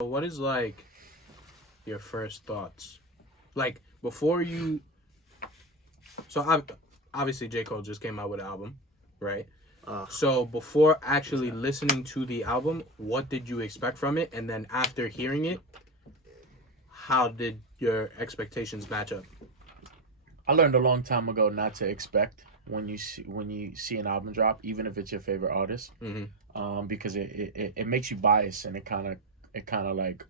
What is like your first thoughts? Like before you obviously J. Cole just came out with an album, right? So before actually listening to the album, what did you expect from it? And then after hearing it, how did your expectations match up? I learned a long time ago not to expect when you see an album drop, even if it's your favorite artist, because it makes you biased, and it kind of like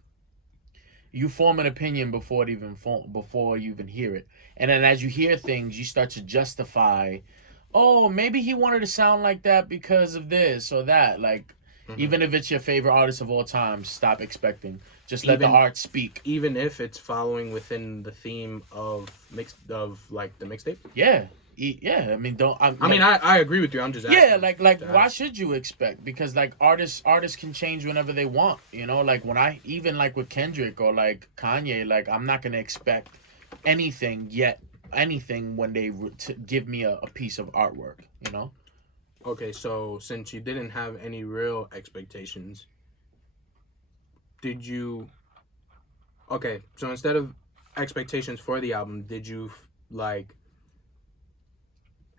you form an opinion before you even hear it, and then as you hear things, you start to justify, oh, maybe he wanted to sound like that because of this or that. Like, even if it's your favorite artist of all time, stop expecting. Just let the art speak. Even if it's following within the theme of the mixtape. Yeah. Yeah, I mean, I agree with you. I'm just asking. Yeah, like why should you expect? Because like artists can change whenever they want. You know, like when I even like with Kendrick or like Kanye, like I'm not gonna expect anything when they give me a piece of artwork. You know. Okay, so since you didn't have any real expectations, did you? Okay, so instead of expectations for the album, did you like?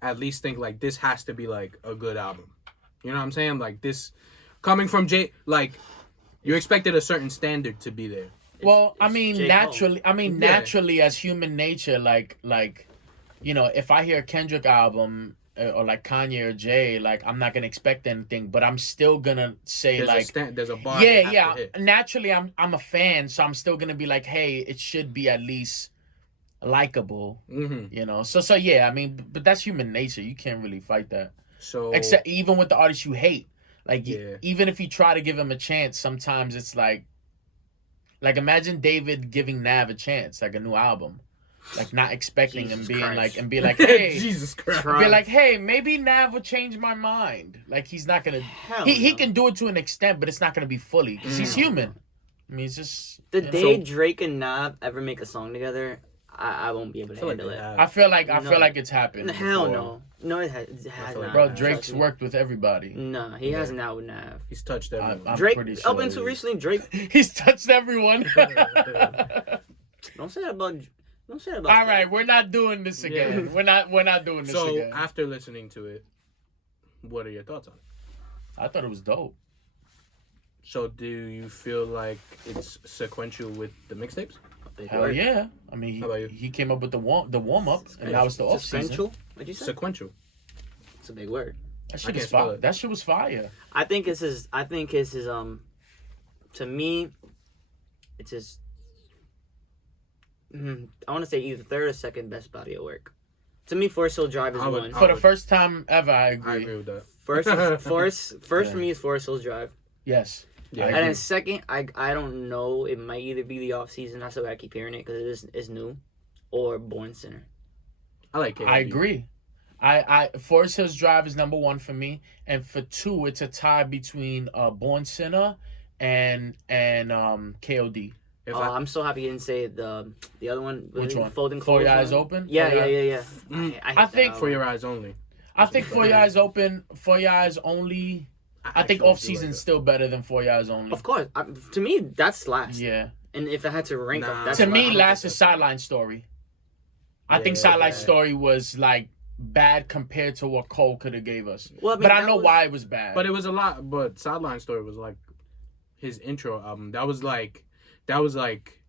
At least think like this has to be like a good album. You know what I'm saying? Like this coming from Jay, like you expected a certain standard to be there. Well, naturally as human nature, like you know, if I hear a Kendrick album or like Kanye or Jay, like I'm not gonna expect anything, but I'm still gonna say there's a bar. Yeah. Naturally, I'm a fan, so I'm still gonna be like, hey, it should be at least likable, you know. So yeah, I mean, but that's human nature. You can't really fight that. So except even with the artists you hate, like even if you try to give him a chance, sometimes it's like imagine David giving Nav a chance, like a new album, like not expecting Jesus him Christ. being like, hey, Jesus Christ, be like, hey, maybe Nav will change my mind. Like he's not gonna. He can do it to an extent, but it's not gonna be fully because he's human. I mean, it's just the day Drake and Nav ever make a song together, I won't be able to handle it. I feel like it's happened. Hell no. No, it has not. Bro, Drake's worked with everybody. No, he hasn't out with Nav. He's touched everyone. I'm Drake, pretty sure up until recently, Drake. He's touched everyone. Don't say that about. All right, we're not doing this again. Yeah. We're not doing this again. So after listening to it, what are your thoughts on it? I thought it was dope. So do you feel like it's sequential with the mixtapes? Hell yeah! I mean, he came up with the warm up, and now it's the off season. What'd you say? Sequential. It's a big word. That shit is fire. That shit was fire. I think it's his. To me, it's his. I want to say either third or second best body of work. To me, Forest Hill Drive is one. For the first time ever, I agree. I agree with that. First for me is Forest Hill Drive. Yes. Yeah, and then second, I don't know. It might either be the off season. I still gotta keep hearing it because it's new, or Born Sinner. I like it. I agree. I Forest Hills Drive is number one for me, and for two, it's a tie between Born Sinner and KOD. I'm so happy you didn't say the other one. Which one? Folding For Your Clothes Eyes Open. Yeah. I think For Your Eyes Only. I think For Your Eyes Open, For Your Eyes Only. I think off season's still better than For Your Eyes Only. Of course, to me that's last. Yeah. And if I had to rank them, that's to me last is Sideline Story. I think Sideline Story was like bad compared to what Cole could have gave us. Well, but I know why it was bad. But it was a lot. But Sideline Story was like his intro album. That was like. No,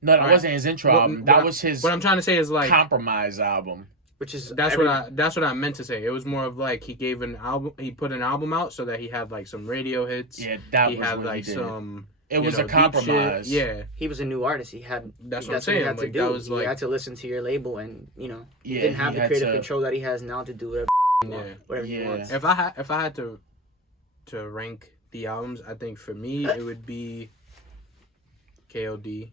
that wasn't his intro album. That was his. What I'm trying to say is like compromise album. Which is that's what I meant to say. It was more of like he gave an album. He put an album out so that he had like some radio hits. Yeah, that he was had what like he did. some. It was a compromise. Yeah, he was a new artist. He had. That's what I'm saying. He had to like, do. That was he had to listen to your label, and he didn't have the creative control that he has now to do whatever he wants. If I had to rank the albums, I think for me it would be KOD.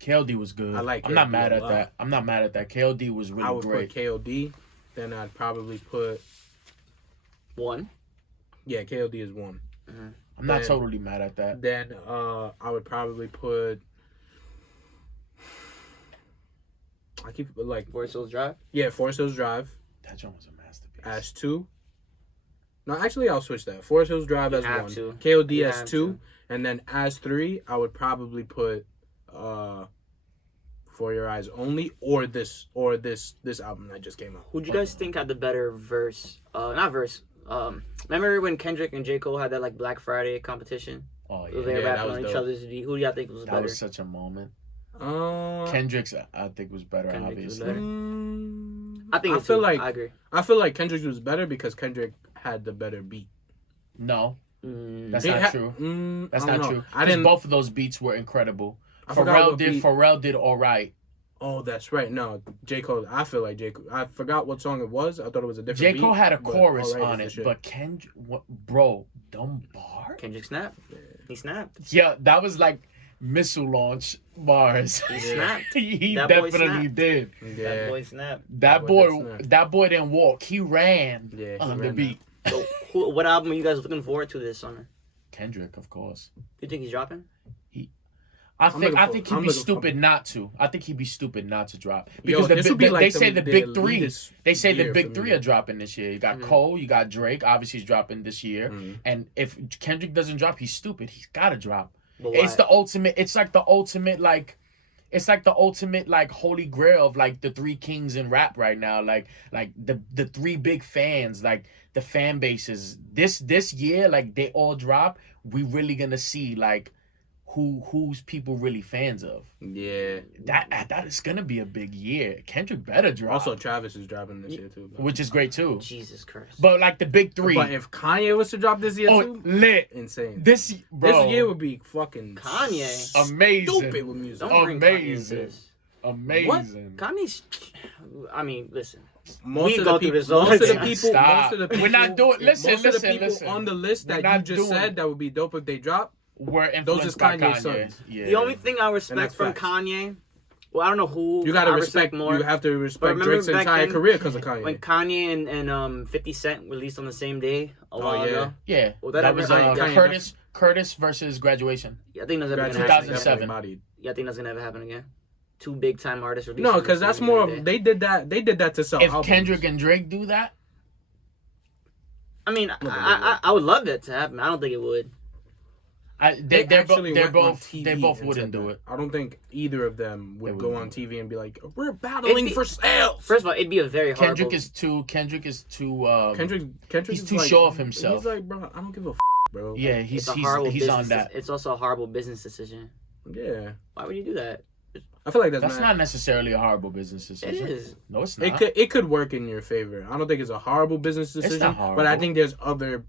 KOD was good. I like. I'm not mad at that. I'm not mad at that. KOD was really great. I would put KOD. Then I'd probably put one. Yeah, KOD is one. Mm-hmm. I'm not totally mad at that. Then I would probably put. I keep like Forest Hills Drive. Yeah, Forest Hills Drive. That joint was a masterpiece. As 2. No, actually, I'll switch that. Forest Hills Drive as 1. KOD as 2, And then as 3, I would probably put For Your Eyes Only or this album that just came out. Who do you guys think had the better verse? Not verse. Remember when Kendrick and J. Cole had that like Black Friday competition? Oh Where they yeah, rapping on each dope. other's beat. Who do y'all think was that better? was such a moment. Kendrick. Kendrick's, I think, was better. Kendrick was Obviously, better. I think I agree. I feel like Kendrick's was better because Kendrick had the better beat. no, that's He not ha- true. That's I don't not know. true. I 'Cause didn't. both of those beats were incredible. I forgot what Pharrell beat- did all right. Oh, that's right. No, J. Cole. I feel like J. Cole. I forgot what song it was. I thought it was a different J. beat. Cole had a but chorus Alright on is the it, shit. but Kendrick, bro, dumb bar. Kendrick snapped. He snapped. Yeah, that was like missile launch bars. He snapped. He That boy definitely snapped. did. That Yeah, boy snapped. That boy boy, did snap. that boy didn't walk. He ran Yeah, he on the ran beat. So, what album are you guys looking forward to this summer? Kendrick, of course. Do you think he's dropping? I looking think for- he'd I'm be looking stupid not to. I think he'd be stupid not to drop Yo, because this would be like they say the big three. elitist They say the year big for three me. are dropping this year. You got Mhm. Cole, you got Drake. Obviously, he's dropping this year. Mhm. And if Kendrick doesn't drop, he's stupid. He's got to drop. But why? It's the ultimate. It's like the ultimate like. It's like the ultimate like holy grail of like the three kings in rap right now. Like the three big fans, like the fan bases. This year, like they all drop. We really gonna see like who's people really fans of. Yeah. That is gonna be a big year. Kendrick better drop. Also, Travis is dropping this year too. which is great too. Jesus Christ. But like the big three. But if Kanye was to drop this year oh, too, lit. insane. This bro, This year would be fucking Kanye. amazing. stupid with music. Don't bring Kanye into Amazing. this. Amazing. Kanye's. I mean, listen. Most We of go the through people, this all most of the the time. people, Stop. most of the people, We're not doing- listen, most of the listen, people listen. on the list We're that not you just doing- said that would be dope if they drop. Were Those influenced is by Kanye's Kanye. sons. Yeah. The only thing I And respect that's from facts. Kanye, well, I don't know who You gotta I respect more. You have to respect remember Drake's back entire then, career because of Kanye. When Kanye and 50 Cent released on the same day a while yeah. ago. Yeah. Well, that that was ever- Kanye Curtis versus Graduation. Yeah, I think that's never gonna Graduation happen. 2007. Again. definitely bodied. Yeah, I think that's gonna ever happen again. Two big time artists released. No, on the because that's same more day. of they did that to sell If albums. Kendrick and Drake do that, I mean, I would love that to happen. I don't think it would. they actually went on both TV they both and wouldn't said do that. it. I don't think either of them would They go wouldn't on do TV and be like, "We're battling be- for sales." First of all, it'd be a very horrible. Kendrick is too. Kendrick He's is too like, sure of himself. He's like, bro, I don't give a bro. Yeah, It's he's a horrible he's business. on that. It's also a horrible business decision. Yeah. Why would you do that? I feel like that's That's not necessarily a horrible business It decision. is. No, it's not. It could work in your favor. I don't think it's a horrible business decision, not but I horrible. think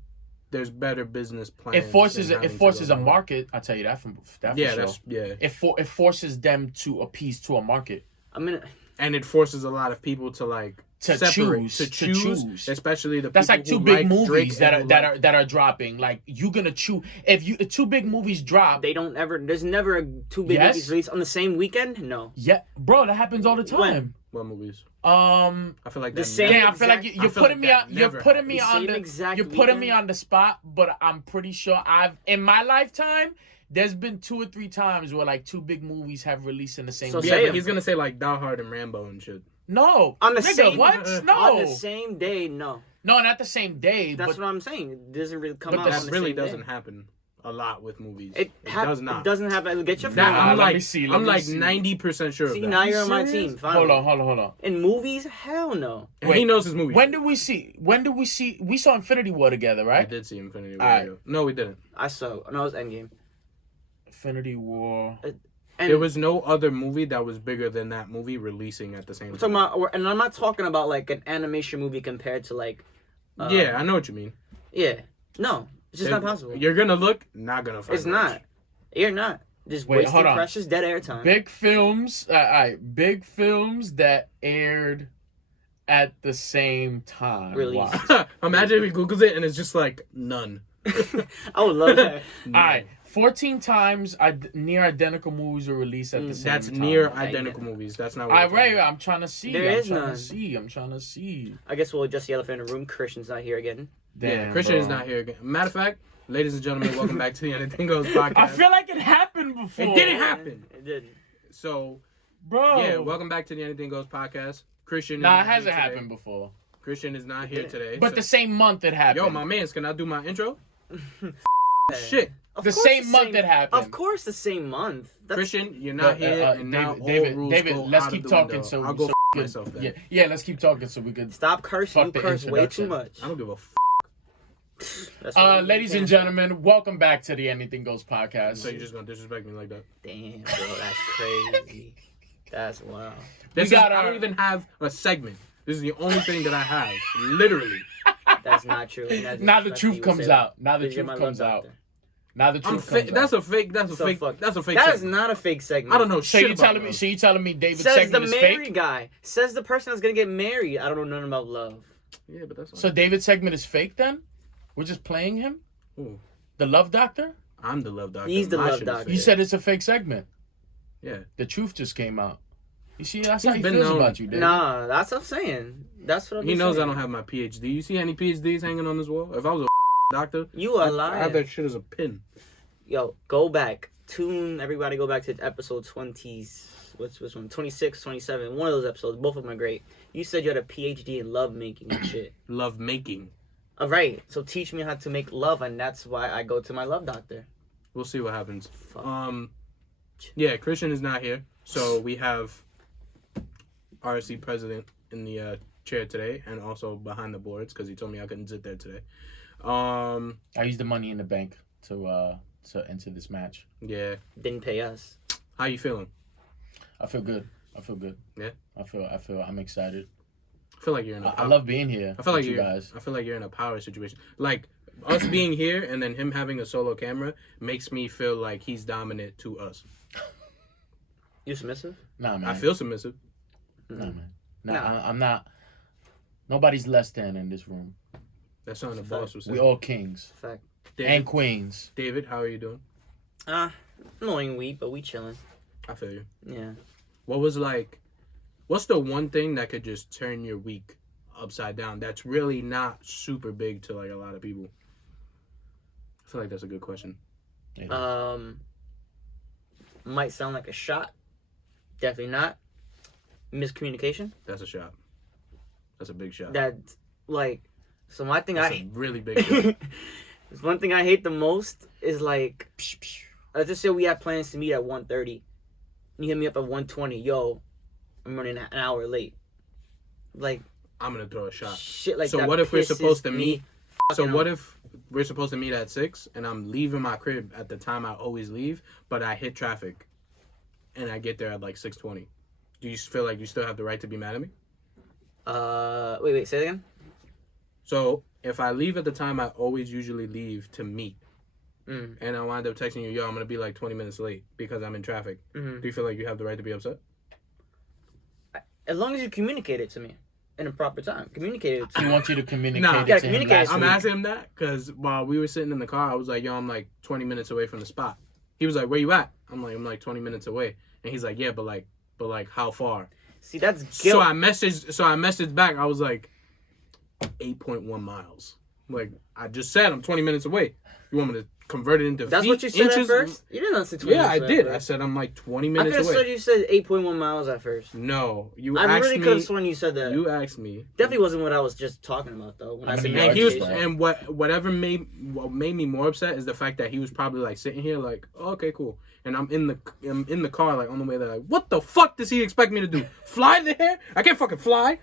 there's better business plans. It forces than it having to forces go a on. market. I'll tell you that from that. Yeah, for sure. that's yeah. It forces them to appease to a market. I mean, And it forces a lot of people to like To separate, choose, to to choose, choose. especially the That's people like two who big like Drake movies and who that are dropping. Like you gonna choose if two big movies drop. they don't ever. There's never two big Yes. movies released on the same weekend. No. Yeah, bro, that happens all the time. What movies? I I feel like The that same- never- I feel like exact- you're I feel putting like me that on. You're never putting me The on same the. exact You're putting me weekend. on the spot, but I'm pretty sure in my lifetime, there's been 2 or 3 times where like 2 big movies have released in the same. So week. Yeah, say but them. he's gonna say like Die Hard and Rambo and shit. No, On the nigga, same what? No, on the same day. No. no, not the same day. That's but what I'm saying. It doesn't really come But out this on the That really same doesn't day. happen a lot with movies. It does not. It doesn't happen. Get your That, phone. Nah, I'm let like me see, let I'm me like see. 90% sure See, of that. now you're on my serious? team. Finally. hold on. In movies, hell no. And Wait, he knows his movies. When did we see? We saw Infinity War together, We right? did see Infinity All right. War. No, we didn't. I saw. No, it was Endgame. Infinity War. And There was no other movie that was bigger than that movie releasing at the same we're time. talking about, and I'm not talking about like an animation movie compared to like. Yeah, I know what you mean. Yeah. No, it's just not possible. You're gonna look, not gonna find It's not. You're not. Just Wait, wasting hold on. precious dead air time. Big films. Big films that aired at the same time. Release. Wow. Imagine if he Googles it and it's just like none. I would love that. All right. 14 times near identical movies were released at the same That's time. near identical movies. That's not what I we're talking about. I'm trying to see. There I'm is trying none. to see. I'm trying to see. I guess we'll adjust the elephant in the room. Christian's not here again. Yeah, Damn, Christian is bro. not here again. Matter of fact, ladies and gentlemen, welcome back to the Anything Goes podcast. I feel like it happened before. It didn't happen. It didn't. So, Bro. yeah, welcome back to the Anything Goes podcast. Christian is Nah, not it hasn't here today. happened before. Christian is not here today. But so- the same month it happened. Yo, my mans, can I do my intro? Shit. The same month it happened. Of course, the same month. Christian, you're not here, and now David, all rules David, go let's out keep of the talking window. so I'll go so f myself then. Yeah, let's keep talking so we could Stop cursing. You the curse way too introduction. much. I don't give a f. Ladies and gentlemen, welcome back to the Anything Goes podcast. So you're just gonna disrespect me like that? Damn, bro, that's crazy. That's wild. I don't even have a segment. This is the only thing that I have. Literally. That's not true. Now the truth comes out. Now the truth comes out. Now the truth comes out. That's a fake. That's a fake. That's a fake. That is not a fake segment. I don't know. So you telling me? So you telling me David's says segment the is married fake? guy. Says the person that's gonna get married. I don't know nothing about love. Yeah, but that's. So David's segment is fake then? We're just playing him? Ooh. The love doctor? I'm the love doctor. He's the My love shit is doctor. You fake. said it's a fake segment. Yeah. The truth just came out. You see, that's He's how he been feels known- about you, David. Nah, that's what I'm saying. That's what I'm He knows saying. I don't have my PhD. You see any PhDs hanging on this wall? If I was a doctor, You a I liar. have that shit as a pin. Yo, go back. Everybody go back to episode 20. Which one? 26, 27. One of those episodes. Both of them are great. You said you had a PhD in love making and shit. Love making. All right. So teach me how to make love, and that's why I go to my love doctor. We'll see what happens. Fuck. Yeah, Christian is not here, so we have RSC president in the chair today, and also behind the boards because he told me I couldn't sit there today. I used the money in the bank to enter this match. Yeah. Didn't pay us. How you feeling? I feel good. Yeah. I'm excited. I feel like you're in a. I love being here. I feel like with you you're. guys. I feel like you're in a power situation. Like us being here and then him having a solo camera makes me feel like he's dominant to us. You submissive? Nah, man. I feel submissive. Nah, man. Nah, Nah. I'm not. Nobody's less than in this room. That's something the boss was We saying. all kings Fact. David, and queens. David, how are you doing? Annoying week, but we chilling. I feel you. Yeah. What's the one thing that could just turn your week upside down that's really not super big to like a lot of people? I feel like that's a good question. Might sound like a shot. Definitely not. Miscommunication. That's a shot. That's a big shot. That, like, so my thing That's I a really big shot. one thing I hate the most is like, let's just say we have plans to meet at 1:30. You hit me up at 1:20. Yo, I'm running an hour late. Like, I'm gonna throw a shot. shit like So that. what if we're pisses supposed to me meet? So fucking what off. if we're supposed to meet at 6 and I'm leaving my crib at the time I always leave, but I hit traffic, and I get there at like 6:20? Do you feel like you still have the right to be mad at me? Wait, say it again. So if I leave at the time I always usually leave to meet, Mm. and I wind up texting you, yo, I'm gonna be like 20 minutes late because I'm in traffic, Mhm. do you feel like you have the right to be upset? As long as you communicate it to me in a proper time. Communicate it to He me. wants you to communicate Nah. it Yeah, to him communicate. last I'm week. asking him that because while we were sitting in the car, I was like, yo, I'm like 20 minutes away from the spot. He was like, where you at? I'm like 20 minutes away. And he's like, yeah, but like how far? See, that's So guilt. I messaged back. I was like 8.1 miles. Like I just said, I'm 20 minutes away. You want me to convert it into That's feet, what you said at inches? first? You didn't say 20 Yeah, I minutes did. at I first. said I'm like 20 I could minutes have away. said you said 8.1 miles at first. No, you I asked really me. could have sworn you said that. You asked me. Definitely wasn't what I was just talking about though. When I How said many And he was, yards, bro? and whatever made me more upset is the fact that he was probably like sitting here like, oh, okay, cool, and I'm in the car like on the way there like, what the fuck does he expect me to do? Fly there? I can't fucking fly.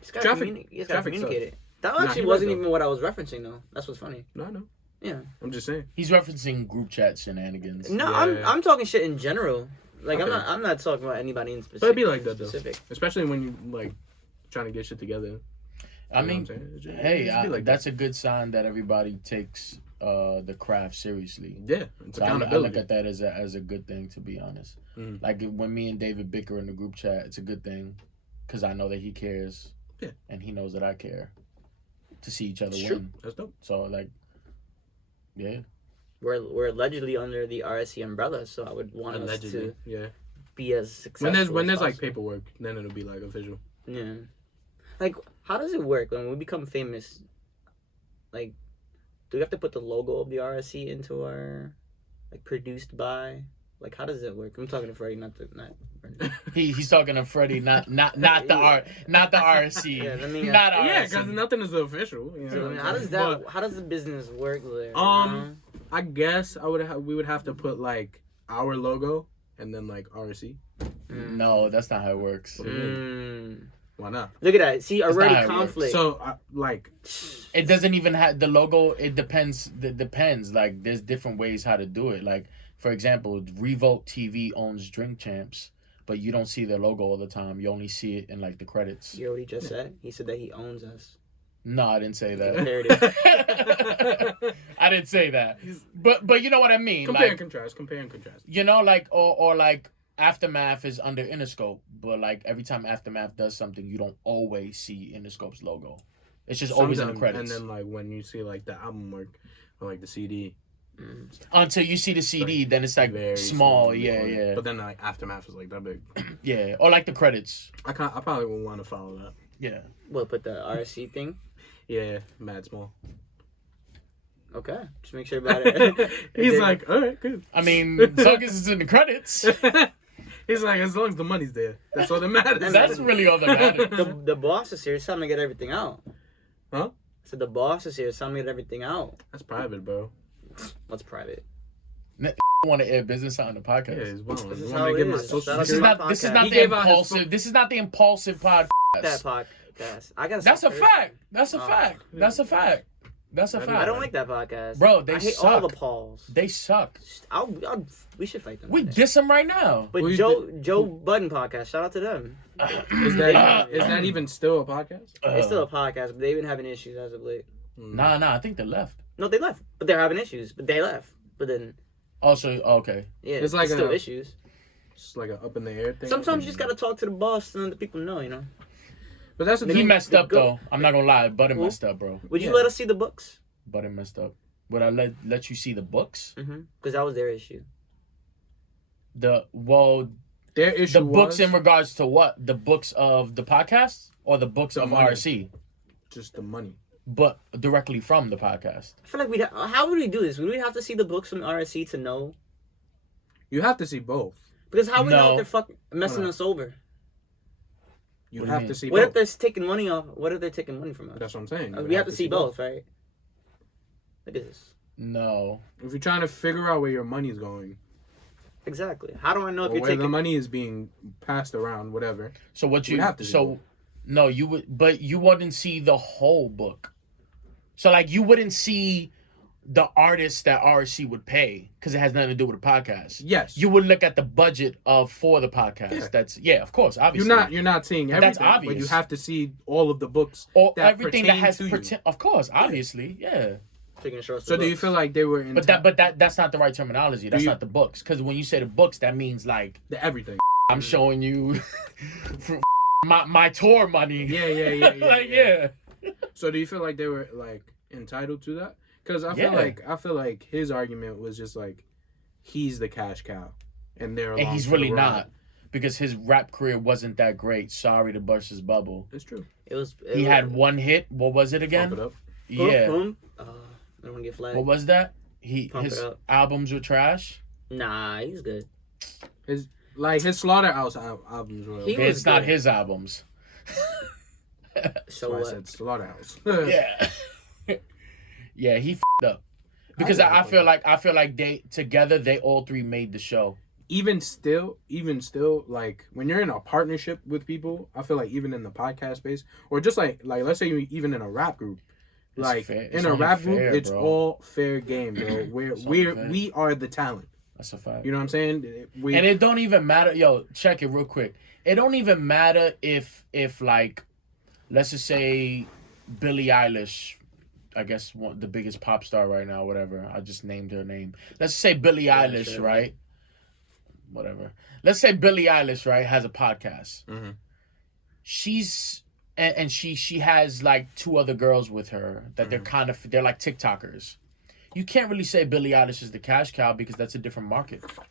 Just gotta Traffic- you just gotta traffic communicate it. That Nah, actually he wasn't right, though. even what I was referencing though. That's what's funny. No, I know. Yeah. I'm just saying. He's referencing group chat shenanigans. No, Yeah. I'm talking shit in general. Like Okay. I'm not talking about anybody in specific. But it'd be like that though, Specific. especially when you like trying to get shit together. I You know mean, what I'm saying? It just- hey, it just be like that. that's a good sign that everybody takes the craft seriously. Yeah, it's So I look accountability. at that as a good thing, to be honest. Mhm. Like when me and David bicker in the group chat, it's a good thing because I know that he cares, Yeah. and he knows that I care to see each other It's win. true. That's dope. So like, yeah, We're allegedly under the RSC umbrella, so I would want us Allegedly, to yeah. be as successful. When as there's like possible. paperwork, then it'll be like official. Yeah. Like, how does it work when we become famous? Like, do we have to put the logo of the RSC into our, like, produced by? Like, how does it work? I'm talking to Freddy, not Brendan. he's talking to Freddy, not the RSC, Yeah, let me, not Yeah, RSC. because nothing is official. You know So, what I I'm mean, how does saying? that? How does the business work there? But, I guess we would have to put like our logo and then like RC. No, that's not how it works. Why not? Look at that. See, That's already not how it conflict. So like, It doesn't even have the logo. It depends. It depends. Like there's different ways how to do it. Like for example, Revolt TV owns Drink Champs, but you don't see their logo all the time. You only see it in like the credits. You know what he just said? He said that he owns us. No, I didn't say that. There it is. I didn't say that. But you know what I mean. compare Like, and contrast. Compare and contrast. you know, like or like Aftermath is under Interscope, but like every time Aftermath does something, you don't always see Interscope's logo. It's just always in the Sometimes, credits. and then like when you see like the album work or like the CD. Until you see the CD, then it's like Very small. Yeah, before. yeah. But then like Aftermath is like that big. Yeah, or like the credits. I probably wouldn't want to follow that. Yeah. We'll put the RC thing. Yeah, mad small. Okay, just make sure about it. He's like, all right, good. I mean, as long as it's in the credits, He's like, as long as the money's there, that's all that matters. that's really all that matters. the boss is here. It's time to get everything out. Huh? So the boss is here. It's time to get everything out. That's private, bro. What's private? Want to air business on the Yeah, podcast. it's well. This is I how wanna it get my is. social Shout out This is to my not. This is podcast. not He the gave out his impulsive. This is not the impulsive podcast. That podcast. I got. That's a fact. That's a fact. That's a fact. That's a I fact. I don't like that podcast, Bro, they I hate suck. all the Pauls. They suck. We should fight them. We one day. diss them right now. But Who Joe Budden podcast. Shout out to them. Is that even still a podcast? It's still a podcast, but they've been having issues as of late. Nah. I think they left. No, they left, but they're having issues. But they left. But then, Also, okay. yeah, It's it's like still a- issues. It's like an up in the air thing. Sometimes you just gotta talk to the boss and let the people know. You know. But that's the He thing. messed up Go- though. I'm not gonna lie. Budden Who? messed up, bro. Would you Yeah. let us see the books? Budden messed up. Would I let you see the books? Because that was their issue. Well, Their issue the books was in regards to what? The books of the podcast or the books The of money. RC? just the money. But directly from the podcast. I feel like we'd. How would we do this? Would we have to see the books from RSC to know? You have to see both. Because how we know No. if they're messing No. us over? You What do you have mean? to see What if both. they're taking money off? What if they're taking money from us? That's what I'm saying. You We have to see both, right? Look at this. No. If you're trying to figure out where your money's going, Exactly. How do I know if or you're where the taking? money is being passed around, whatever. So what you We'd have to see so both. no, you would, but you wouldn't see the whole book. So like you wouldn't see the artist that RC would pay because it has nothing to do with the podcast. Yes. You would look at the budget for the podcast. Yeah. That's of course, obviously. You're not seeing But everything, that's but you obvious. have to see all of the books or that everything that pertain has to you. of course, obviously, yeah. Taking a short So do you feel like they were in But that's not the right terminology. That's not the books. Because when you say the books, that means like the everything? I'm showing you my tour money. Yeah. Like yeah. So do you feel like they were like entitled to that? Because I feel like his argument was just like he's the cash cow, and they're And along he's for the really ride. not. Because his rap career wasn't that great. Sorry to burst his bubble. It's true. He had one hit. What was it again? Pump it up. Yeah. Boom. I don't want to get flagged. What was that? Pump His It Up. albums were trash. Nah, he's good. His Slaughterhouse albums were. He okay. was It's not good. his albums. That's So why I what? said Slaughterhouse. Yeah. Yeah, he f***ed up. Because I I feel like they together they all three made the show. Even still, like when you're in a partnership with people, I feel like even in the podcast space, or just like let's say you even in a rap group, It's like fair. It's in a only rap fair, group, it's bro. all fair game, bro. It's only fair. We are the talent. That's a fact. You know what I'm saying? And it don't even matter. Yo, check it real quick. It don't even matter if like, let's just say, Billie Eilish, I guess the biggest pop star right now, whatever. I just named her name. Let's say Billie Eilish, sure. right? Whatever. Let's say Billie Eilish, right, has a podcast. Mhm. She's and she has like two other girls with her that they're like TikTokers. You can't really say Billie Eilish is the cash cow because that's a different market. What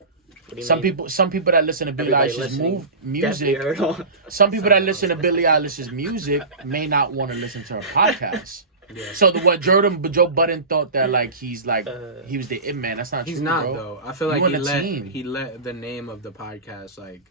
do you Some mean? people that listen to Billie Everybody Eilish's listening music, definitely heard on. some people that listen to Billie Eilish's music may not want to listen to her podcast. Yeah. So Joe Budden thought that like he's like he was the it man. That's not He's true, not bro. though. I feel You like on a team. he let the name of the podcast like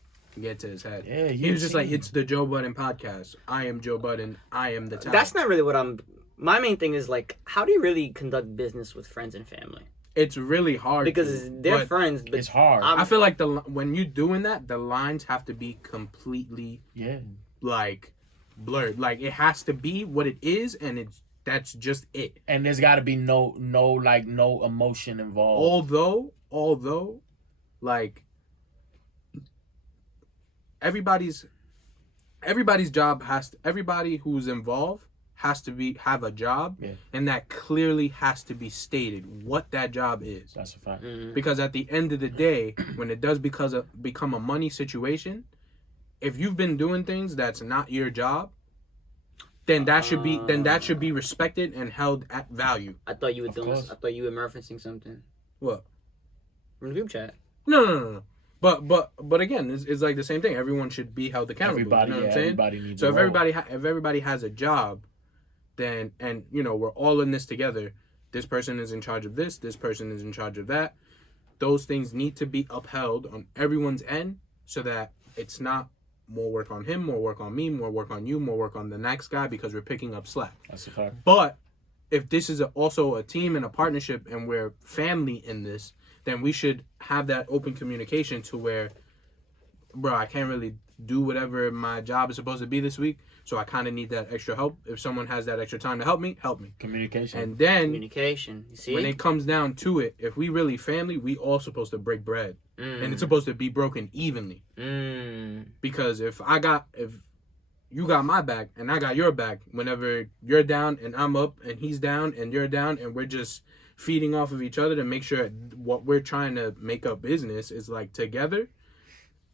get to his head. Yeah, he was just like, team. it's the Joe Budden podcast. I am Joe Budden. I am the talent. That's not really what I'm. My main thing is like, how do you really conduct business with friends and family? it's really hard because they're friends. But it's hard. I feel like when you're doing that, the lines have to be completely like blurred. Like it has to be what it is, and that's just it. And there's got to be no emotion involved. Although, like everybody's job everybody who's involved has to have a job, and that clearly has to be stated what that job is. That's a fact. Because at the end of the day, when it does become a money situation, if you've been doing things that's not your job, then that should be respected and held at value. I thought you were I thought you were referencing something. What? From the group chat. No. But again, it's like the same thing. Everyone should be held accountable. Everybody, you know what I'm saying? Everybody needs. So if everybody has a job, then and we're all in this together. This person is in charge of this. This person is in charge of that. Those things need to be upheld on everyone's end, so that it's not more work on him, more work on me, more work on you, more work on the next guy because we're picking up slack. That's a fact. But if this is also a team and a partnership and we're family in this, then we should have that open communication to where, bro, I can't really do whatever my job is supposed to be this week, so I kind of need that extra help. If someone has that extra time to help me. Communication. And then communication. You see? When it comes down to it, if we really family, we all supposed to break bread. And it's supposed to be broken evenly. Because if you got my back and I got your back, whenever you're down and I'm up and he's down and you're down and we're just feeding off of each other to make sure what we're trying to make up business is like together,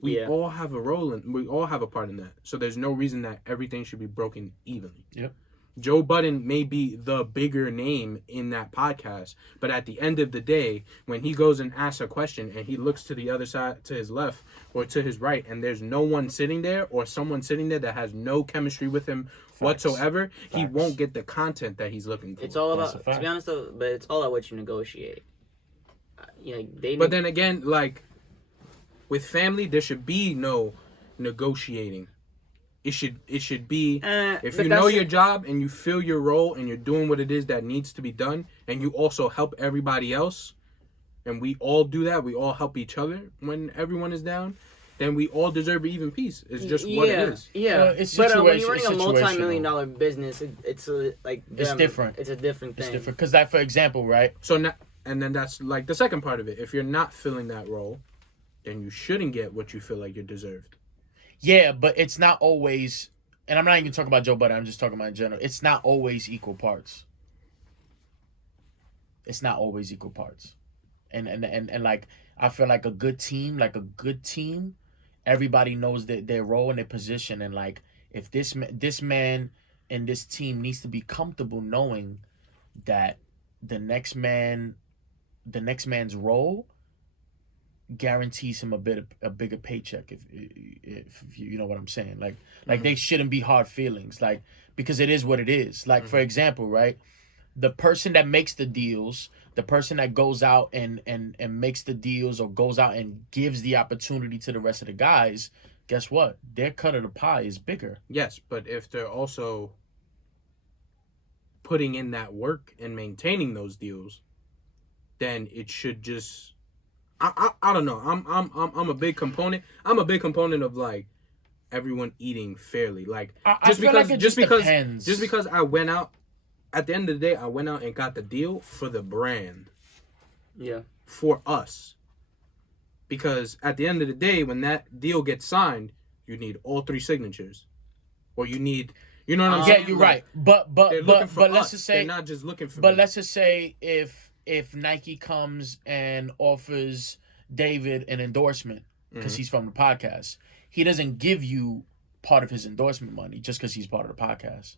we all have a role and we all have a part in that. So there's no reason that everything should be broken evenly. Yep. Joe Budden may be the bigger name in that podcast, but at the end of the day, when he goes and asks a question and he looks to the other side, to his left or to his right, and there's no one sitting there or someone sitting there that has no chemistry with him whatsoever, he won't get the content that he's looking for. It's all about, to be honest though, but it's all about what you negotiate. But then again, like with family, there should be no negotiating. It should be if you know your job and you feel your role and you're doing what it is that needs to be done, and you also help everybody else, and we all do that. We all help each other when everyone is down. Then we all deserve an even piece. It's just what it is. Yeah, but when you're running a multi-million-dollar business, it's different. It's a different thing. It's different because, like, for example, right? So now, and then that's like the second part of it. If you're not filling that role, then you shouldn't get what you feel like you're deserved. Yeah, but it's not always, and I'm not even talking about Joe Budden, I'm just talking about in general. It's not always equal parts. It's not always equal parts. And like, I feel like a good team, everybody knows their role and their position. And like, if this man and this team needs to be comfortable knowing that the next man's role guarantees him a bigger paycheck, if you know what I'm saying. Like they shouldn't be hard feelings, like, because it is what it is. Like, for example, right, the person that makes the deals, the person that goes out and makes the deals or goes out and gives the opportunity to the rest of the guys, guess what? Their cut of the pie is bigger. Yes, but if they're also putting in that work and maintaining those deals, then it should just I don't know. I'm a big component. I'm a big component of like everyone eating fairly. Like just because I went out, at the end of the day, I went out and got the deal for the brand. Yeah. For us. Because at the end of the day, when that deal gets signed, you need all three signatures, or you need. You know what I'm saying? Yeah, you're right. But let's just say they're not just looking for. But let's just say if Nike comes and offers David an endorsement because he's from the podcast, he doesn't give you part of his endorsement money just because he's part of the podcast.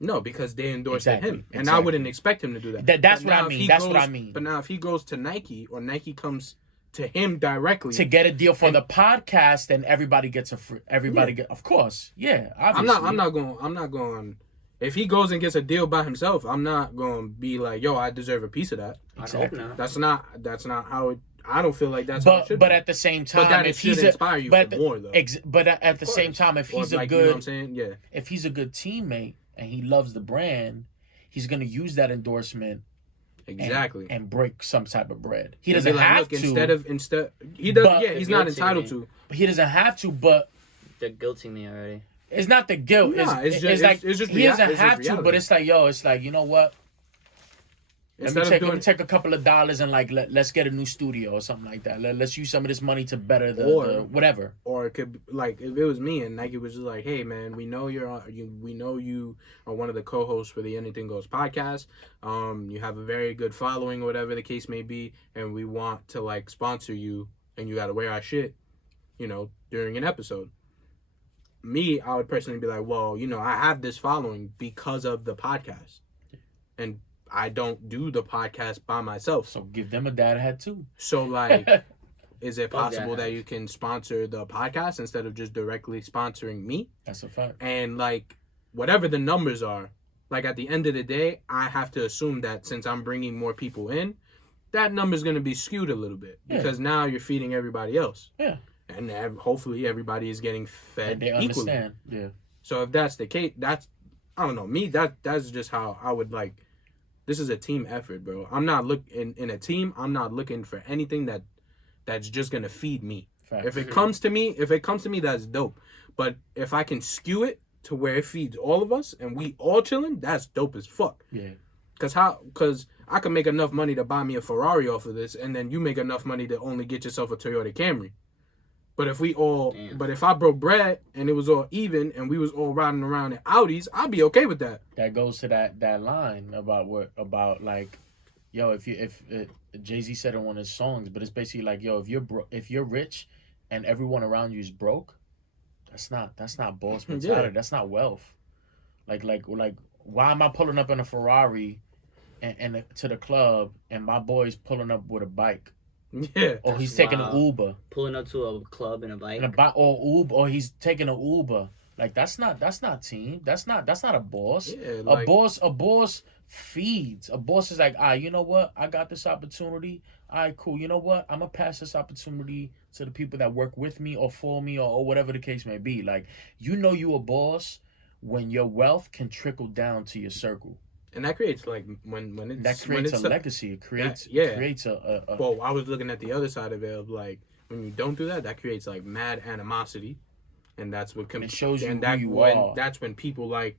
No, because they endorsed him, and I wouldn't expect him to do that. That's what I mean. That's what I mean. But now, if he goes to Nike or Nike comes to him directly to get a deal for the podcast, then everybody gets a free. Of course, yeah. Obviously. I'm not going. If he goes and gets a deal by himself, I'm not going to be like, yo, I deserve a piece of that. Exactly. I hope not. That's not how it. I don't feel like that's how it should. But at the same time, if he's inspire you for more though. But at the same time, if he's a good, you know what I'm saying? Yeah. If he's a good teammate and he loves the brand, he's going to use that endorsement Exactly. And break some type of bread. He And doesn't be like, have look, to. Instead, he does. But Yeah, he's not guilty entitled me. to. But he doesn't have to. But They're guilting me already. it's not the guilt. Nah, it's like it's just he doesn't it's just have to. But reality. it's like, yo, it's like, you know what? Let me take a couple of dollars and like let's get a new studio or something like that. Let's use some of this money to better the whatever. Or it could, like, if it was me and Nike was just like, hey man, we know you are one of the co-hosts for the Anything Goes podcast. You have a very good following or whatever the case may be, and we want to like sponsor you, and you got to wear our shit, during an episode. Me, I would personally be like, well, I have this following because of the podcast, and I don't do the podcast by myself. So give them a dad hat too. So like, is it possible that you can sponsor the podcast instead of just directly sponsoring me? That's a fact. And like, whatever the numbers are, like at the end of the day, I have to assume that since I'm bringing more people in, that number's going to be skewed a little bit because now you're feeding everybody else. Yeah. And hopefully everybody is getting fed and they equally. understand. Yeah. So if that's the case, I don't know, me, that's just how I would like. This is a team effort, bro. I'm not in a team. I'm not looking for anything that's just gonna feed me. Facts. If it comes to me, that's dope. But if I can skew it to where it feeds all of us and we all chilling, that's dope as fuck. Yeah. Cause I can make enough money to buy me a Ferrari off of this, and then you make enough money to only get yourself a Toyota Camry. But if I broke bread and it was all even and we was all riding around in Audis, I'd be okay with that. That goes to that line about like, yo, if Jay-Z said in one of his songs, but it's basically like, yo, if you're rich and everyone around you is broke, that's not boss mentality. Yeah. That's not wealth. Like why am I pulling up in a Ferrari and to the club and my boy's pulling up with a bike? Yeah. Or he's taking an Uber. Pulling up to a club in a bike. Or he's taking an Uber. Like that's not team. That's not a boss. Yeah, like, a boss feeds. A boss is like, you know what? I got this opportunity. Cool. You know what? I'm gonna pass this opportunity to the people that work with me or for me or whatever the case may be. Like, you a boss when your wealth can trickle down to your circle. And that creates like when it's that creates a legacy. It creates a Well, I was looking at the other side of it of like when you don't do that creates like mad animosity, and that's what it shows you who you are. That's when people like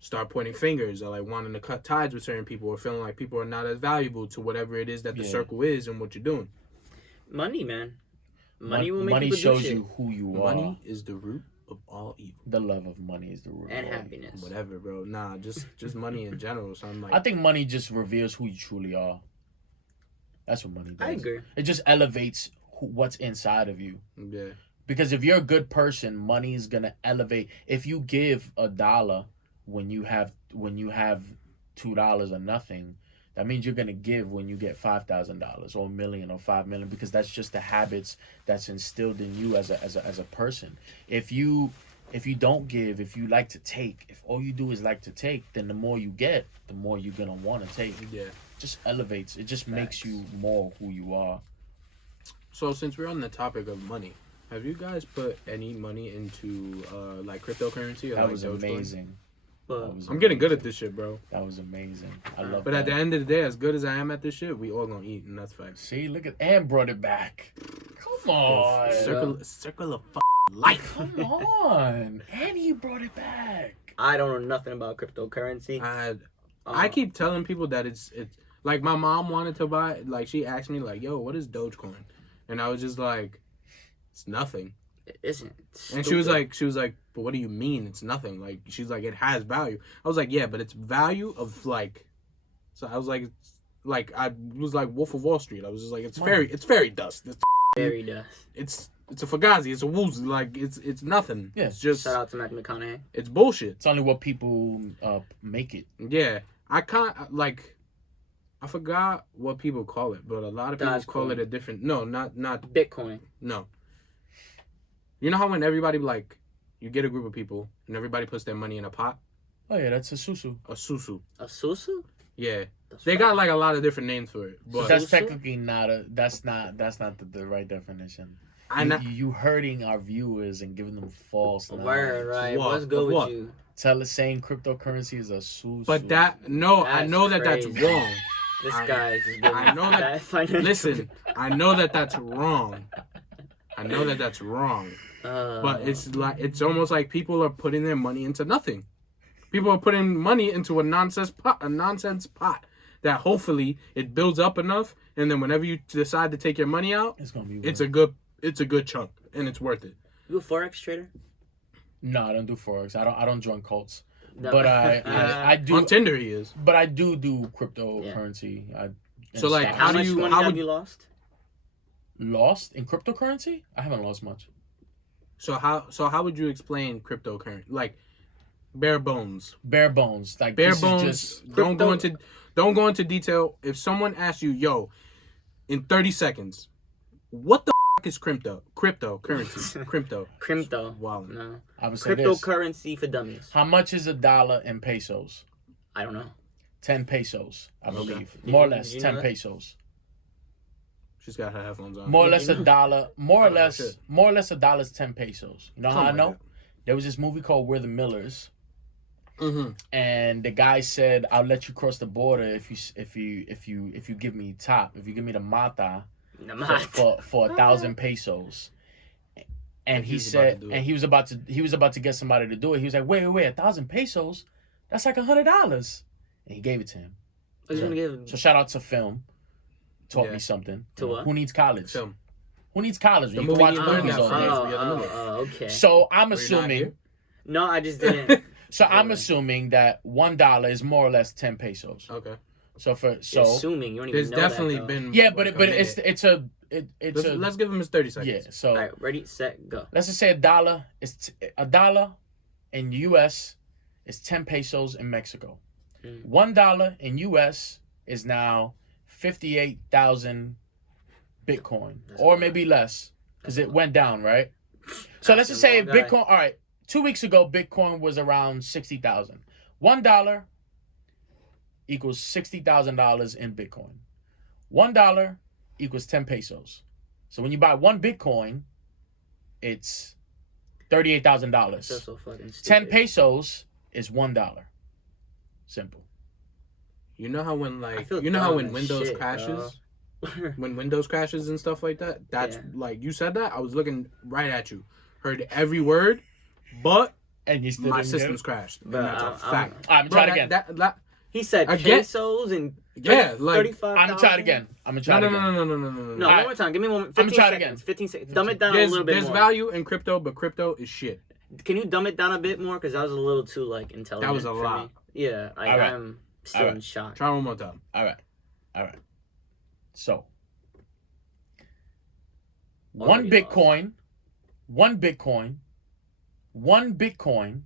start pointing fingers or like wanting to cut ties with certain people or feeling like people are not as valuable to whatever it is that the circle is and what you're doing. Money, man. Money will make money people shows do shit. you who you are. Money is the root of all evil. The love of money is the root And of all happiness. evil. Whatever, bro. Nah, just money in general. So I'm like, I think money just reveals who you truly are. That's what money does. I agree. It just elevates what's inside of you. yeah. Because if you're a good person, money is gonna elevate. If you give $1 when you have $2 or nothing, that means you're gonna give when you get $5,000 or $1 million or $5 million, because that's just the habits that's instilled in you as a person. If you don't give, if you like to take, if all you do is like to take, then the more you get, the more you're gonna want to take. Yeah. It just elevates. It just makes you more who you are. So since we're on the topic of money, have you guys put any money into like cryptocurrency? Or That like was Dogecoin? amazing. But I'm getting good at this shit, bro. That was amazing. I love But that. at the end of the day, as good as I am at this shit, we all gonna eat, and that's facts. See, look at and brought it back. Come on. Circle of life. Come on. And he brought it back. I don't know nothing about cryptocurrency. I keep telling people that it's like my mom wanted to buy. Like she asked me like, "Yo, what is Dogecoin?" And I was just like, "It's nothing." It isn't. And she was like, "But what do you mean it's nothing?" Like she's like, "It has value." I was like, "Yeah, but it's value of like." So I was like I was like Wolf of Wall Street. I was just like, it's fairy dust. It's Fairy dust. It's a Fugazi. It's a Woozy. Like it's nothing. Yeah. It's just Shout out to Matthew McConaughey. it's bullshit. It's only what people make it. Yeah, I can't like. I forgot what people call it, but a lot of people call it a different. No, not Bitcoin. No. You know how when everybody like, you get a group of people and everybody puts their money in a pot? Oh yeah, that's a susu. A susu. A susu? Yeah. That's They right. got like a lot of different names for it. But That's Susu? technically not the right definition. You hurting our viewers and giving them false knowledge. Word, right. What? What's good Of with what? you? Tell us saying cryptocurrency is a susu. But I know That's that's crazy. wrong. This guy is just I know that. financial. Listen, I know that that's wrong. I know that that's wrong. But it's almost like people are putting their money into nothing. People are putting money into a nonsense pot that hopefully it builds up enough, and then whenever you decide to take your money out, it's a good chunk, and it's worth it. You a forex trader? No, I don't do forex. I don't join cults. No. But I do On Tinder he is. But I do cryptocurrency. So like, stocks. How much money have you lost? Lost in cryptocurrency? I haven't lost much. So how would you explain cryptocurrency? Like bare bones. Bare bones. Like Bare this bones. Is just Don't go into detail. If someone asks you, yo, in 30 seconds, what the fuck is cryptocurrency? Crypto. Wow. No. I would say this. Cryptocurrency for dummies. How much is $1 in pesos? I don't know. 10 pesos, I believe. Did More or you- less did you 10 know that? pesos. She's got her headphones on. More or less you know? $1. More or Oh, less shit. $1 is 10 pesos. You know how I Something know? like There was this movie called We're the Millers. Mm-hmm. And the guy said, "I'll let you cross the border if you give me the mata for 1,000 pesos." And he He's about said, to do it. and he was about to get somebody to do it. He was like, "Wait, 1,000 pesos? That's like $100." And he gave it to him. I was gonna give So shout out to film. Taught Yeah. me something. To what? Who needs college? Film. Who needs college? The You can movie watch you learned movies that all from. day. Okay. So I'm Were you not assuming. here? No, I just didn't. So I'm assuming that $1 is more or less 10 pesos. Okay. So Assuming you don't even There's know definitely that, though. been. yeah, like, but a it's minute. Let's give him his 30 seconds. yeah. So All right, ready, set, go. let's just say $1 is $1 in U.S. is 10 pesos in Mexico. Mm. $1 in U.S. is now 58,000 Bitcoin, That's or a maybe less because it a lot. went down, right? So let's That's just a say long guy. Bitcoin. All right, 2 weeks ago Bitcoin was around 60,000. $1 equals $60,000 in Bitcoin. $1 equals 10 pesos. So when you buy one Bitcoin, it's $38,000. That's so fucking stupid. 10 pesos is $1. Simple. You know how when I like feel you know how dumb when as Windows shit, crashes, bro. when Windows crashes and stuff like that. That's Yeah. like you said that. I was looking right at you, heard every word, but And you still my didn't get it? system's crashed. And Bro, that's a I'm- fact. I'm gonna Bro, try it again. that- He said Again- pesos and yeah, like 35,000. I'm gonna try it again. I'm gonna try no, it no, again. no, no, no, no, no, No, no. Alright. one more time. Give me one. I'm 15 gonna try it seconds. again. 15 seconds. Dumb it down a little bit There's more. value in crypto, but crypto is shit. Can you dumb it down a bit more? Because that was a little too like intelligent. That was a for lot. me. Yeah, Alright. I'm still Alright. in shock. Try one more time. All right. So, Already one Bitcoin.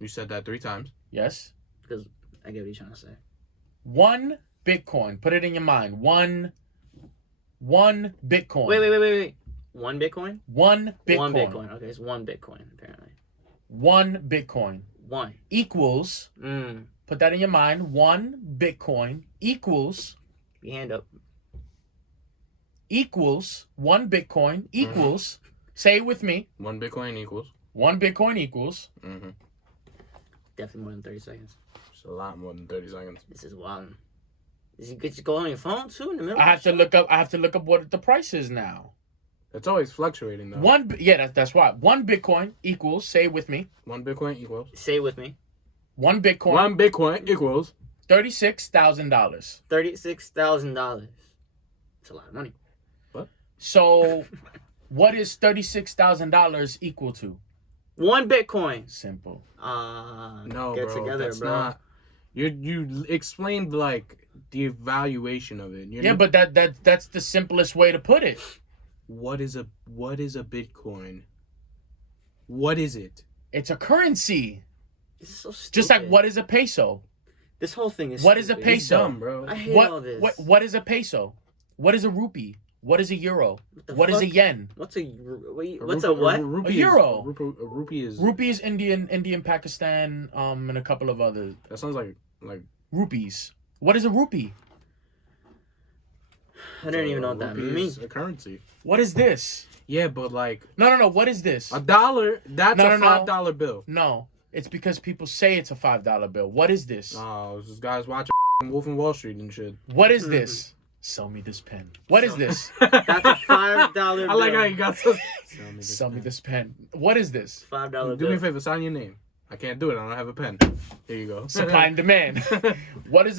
You said that 3 times. Yes. Because I get what you're trying to say. One Bitcoin. Put it in your mind. One Bitcoin. Wait. One Bitcoin? One Bitcoin. One Bitcoin. Okay, it's one Bitcoin apparently. One Bitcoin One. equals. Mm. Put that in your mind. One Bitcoin equals. Your hand up. One Bitcoin equals. Say it with me. 1 Bitcoin equals. One Bitcoin equals. Mm-hmm. Definitely more than 30 seconds. It's a lot more than 30 seconds. This is wild. Did you get to go on your phone too in the middle? I have of to shit? look up. I have to look up what the price is now. It's always fluctuating though. That's right. One Bitcoin equals. Say it with me. 1 Bitcoin equals. Say it with me. One Bitcoin. 1 Bitcoin equals. $36,000. $36,000. It's a lot of money. So, what is $36,000 equal to? One Bitcoin. Simple. No, get bro. together, That's bro. not. You explained like the evaluation of it. Yeah, but that's the simplest way to put it. What is a Bitcoin? What is it? It's a currency. This is so stupid. Just like what is a peso? This whole thing is. What is a stupid. peso? It's dumb, bro. I hate all this. What is a peso? What is a rupee? What is a euro? the What is a fuck? yen? What's a A what's rup- a what? rupee A euro. A rupee is. Rupee is Indian, Pakistan, and a couple of others. That sounds like Rupees. What is a rupee? I don't even know what that rupee means. is a currency. What is this? Yeah, but like No. What is this? $1. That's No, a no. $5 bill. No, it's because people say it's a $5 bill. What is this? Oh, this guy's watching Wolf of Wall Street and shit. What is this? Sell me this pen. What is this? That's a $5 bill. I like how you got so. Sell me this pen. What is this? $5 Do bill. me a favor, sign your name. I can't do it. I don't have a pen. Here you go. Supply and demand. What is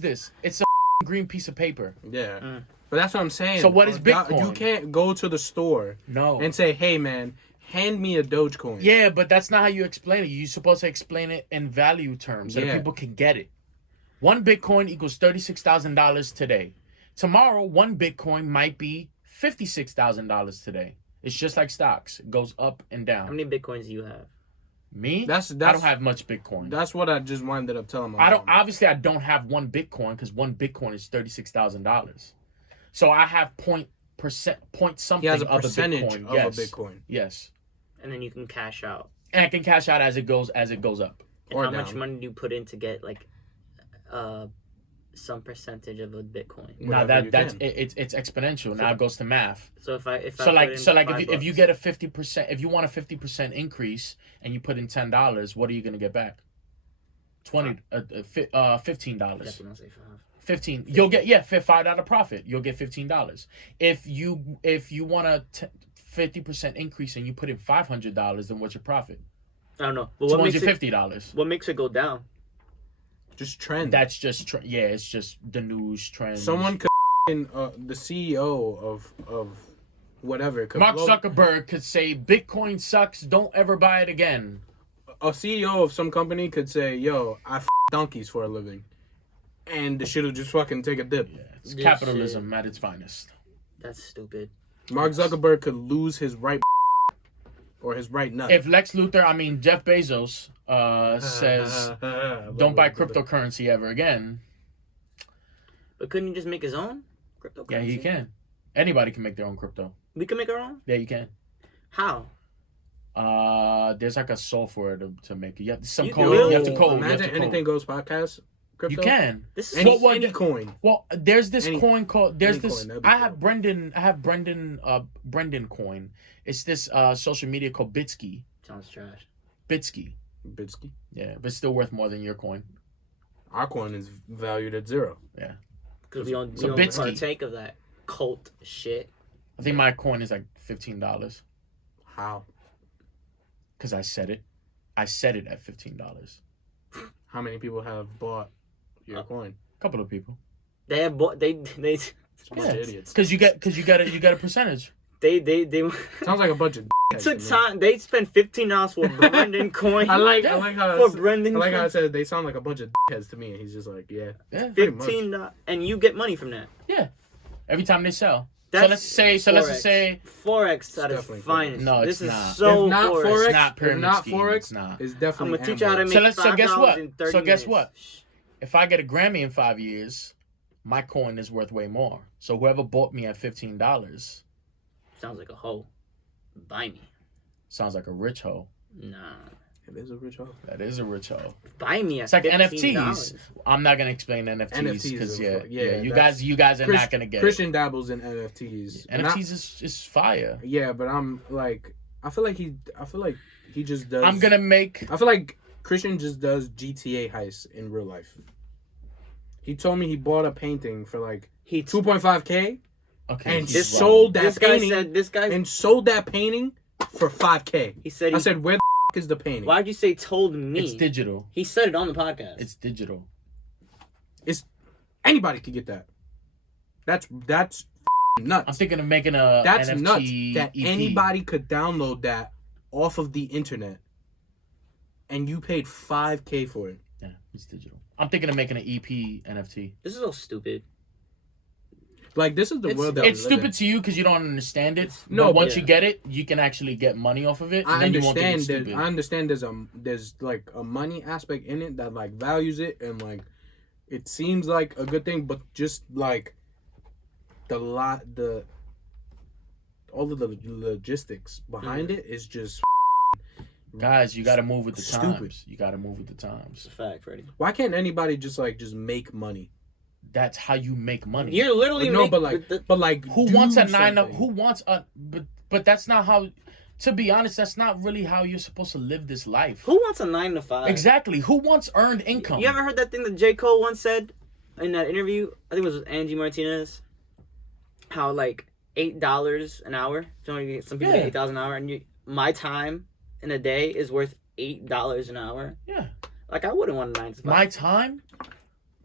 this? It's a green piece of paper. Yeah. But that's what I'm saying. So what is Bitcoin? You can't go to the store No. and say, hey, man, hand me a Dogecoin. Yeah, but that's not how you explain it. You're supposed to explain it in value terms so that Yeah. people can get it. One Bitcoin equals $36,000 today. Tomorrow, one Bitcoin might be $56,000 today. It's just like stocks. It goes up and down. How many Bitcoins do you have? Me? That's I don't have much Bitcoin. That's what I just ended up telling my I don't. mom. Obviously, I don't have one Bitcoin because one Bitcoin is $36,000. So I have point something He has a of a percentage Bitcoin. of Yes. a Bitcoin. Yes. And then you can cash out. And I can cash out as it goes up. And Or how much down. money do you put in to get like some percentage of a Bitcoin? Now Whatever you that's can. it's exponential. Now it goes to math. So if I So like put in if you get a 50%, if you want a 50% increase and you put in $10, what are you gonna get back? $15. definitely don't say 5. 15. You'll get $5 profit. You'll get $15. If you want a 50% increase and you put in $500, then what's your profit? I don't know. But $250. what makes it go down? Just trend. That's just it's just the news trends. Someone could the CEO of whatever could Mark blow- Zuckerberg could say Bitcoin sucks. Don't ever buy it again. a CEO of some company could say, yo, I donkeys for a living. And the shit will just fucking take a dip. Yeah, it's This capitalism at its finest. That's stupid. Mark Zuckerberg could lose his right or his right nut. If Jeff Bezos says don't buy cryptocurrency ever again, But couldn't he just make his own cryptocurrency? yeah, he can. Anybody can make their own crypto. We can make our own? Yeah, you can. How? There's like a software to make it. You have some You code. do? You have to code. Imagine you have to code. Anything Goes podcast. Crypto. You can. This is Any coin. Well, there's this coin called. There's any this. coin, that'd be I have dope. Brendan. Brenden coin. It's this social media called Bitsky. Sounds trash. Bitsky. Bitsky. Yeah, but it's still worth more than your coin. Our coin is valued at 0. Because we don't, So we don't Bitsky. partake of that cult shit. I think my coin is like $15 How? because I set it. I set it at $15. How many people have bought your coin? A couple of people. They have bought. They It's a bunch Yeah. of idiots. Because you get a percentage. they Sounds like a bunch of took time. They spent $15 for Brendan coin. I like Yeah. how for Brendan. I like how coin. it says they sound like a bunch of heads to me. And he's just like, yeah, Yeah. pretty much. $15, and you get money from that. Every time they sell. That's let's just say Forex at its definitely finest. No, this it's is not. so If not Forex. Forex, It's not pyramid if not scheme, Forex, it's not. it's I'm definitely. gonna teach you how to Amway. make So guess $5 what? in 30 So guess minutes. what? If I get a Grammy in 5 years, my coin is worth way more. So whoever bought me at $15 Sounds like a hoe. Buy me. sounds like a rich hoe. Nah. It is a rich hoe. That is a rich hoe. Buy me at It's like $15. NFTs. I'm not gonna explain NFTs NFTs because is yeah, a- yeah, you guys are not gonna get Christian dabbles in NFTs. it. NFTs is fire. Yeah, but I'm like, I feel like he just does. I'm gonna make. I feel like Christian just does GTA heists in real life. He told me he bought a painting for like He 2.5K Okay. and he's sold wrong. that painting. This guy. and sold that painting for 5K. He said. I said, where the is the painting? Why'd you say told me? It's digital. He said it on the podcast. It's digital. Anybody could get that. That's nuts. I'm thinking of making a That's NFT nuts that EP. anybody could download that off of the internet, and you paid 5K for it. Yeah, it's digital. I'm thinking of making an EP NFT. This is so stupid. Like, this is the It's- world that It's we live stupid to you because you don't understand it. No, but once yeah. you get it, you can actually get money off of it. in. And I then you won't think understand it's that. stupid. I understand there's like a money aspect in it that like values it, and like it seems like a good thing, but just like all of the logistics behind it is just. Guys, you got to move with the Stupid. times. You got to move with the It's times. a fact, Freddie. Why can't anybody just make money? That's how you make money. You're literally No, but like Who do wants a 9 to, something. who wants a but that's not how, to be honest, that's not really how you're supposed to live this life. Who wants a 9 to 5? Exactly. Who wants earned income? You ever heard that thing that J. Cole once said? in that interview, I think it was with Angie Martinez, how like $8 an hour. Some people get $8 an hour, and my time in a day is worth $8 an hour. Yeah. Like I wouldn't want a 9 to 5. My time,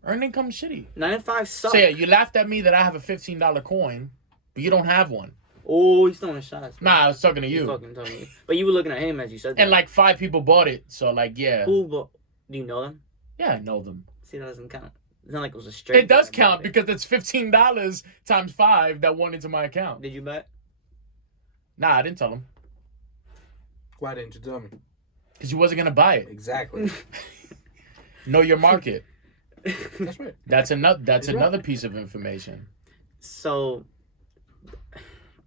earning comes shitty. 9 to 5 sucks. So yeah, you laughed at me that I have a $15 coin, but you don't have one. Oh, he's throwing shots. Nah, I was talking to You you. fucking told me. But you were looking at him as you said that. And like 5 people bought it, so like yeah. Do you know them? Yeah, I know them. See, that doesn't count. It's not like it was a straight. It does count because it's $15 times 5 that went into my account. Did you bet? Nah, I didn't tell him Why didn't you tell me? because you wasn't gonna buy it. Exactly. Know your market. That's right. That's another. That's He's another right. piece of information. So,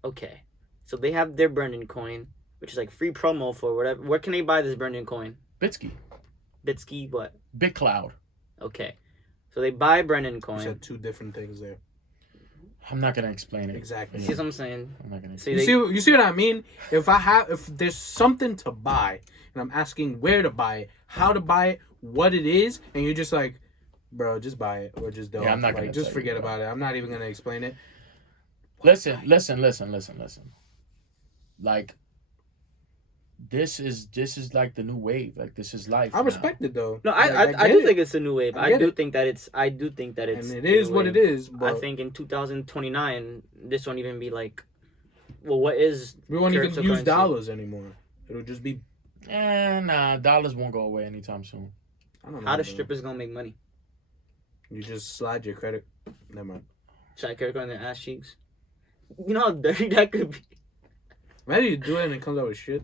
okay. So they have their Brenden coin, which is like free promo for whatever. Where can they buy this Brenden coin? Bitsky, Bitsky, what? BitCloud. Okay. So they buy Brenden You coin. said 2 different things there. I'm not gonna explain it. Exactly. See what I'm saying? I'm not gonna. So You see what I mean? If there's something to buy, and I'm asking where to buy it, how to buy it, what it is, and you're just like, bro, just buy it or just don't. Yeah, I'm not gonna just tell forget you, bro. about it. I'm not even gonna explain it. Listen. Like, this is like the new wave. Like, this is life. I now. respect it though. No, Like, I get do it. think it's a new wave. I I get do it. think that it's. And it is what it is. But I think in 2029, this won't even be like. Well, what is? we won't even use cryptocurrency? dollars anymore. It'll just be. Nah, dollars won't go away anytime soon. I don't know. How the bro. strippers gonna make money? You just slide your credit. Never mind. Should I credit card on their ass cheeks? You know how dirty that could be. Imagine you do it and it comes out with shit.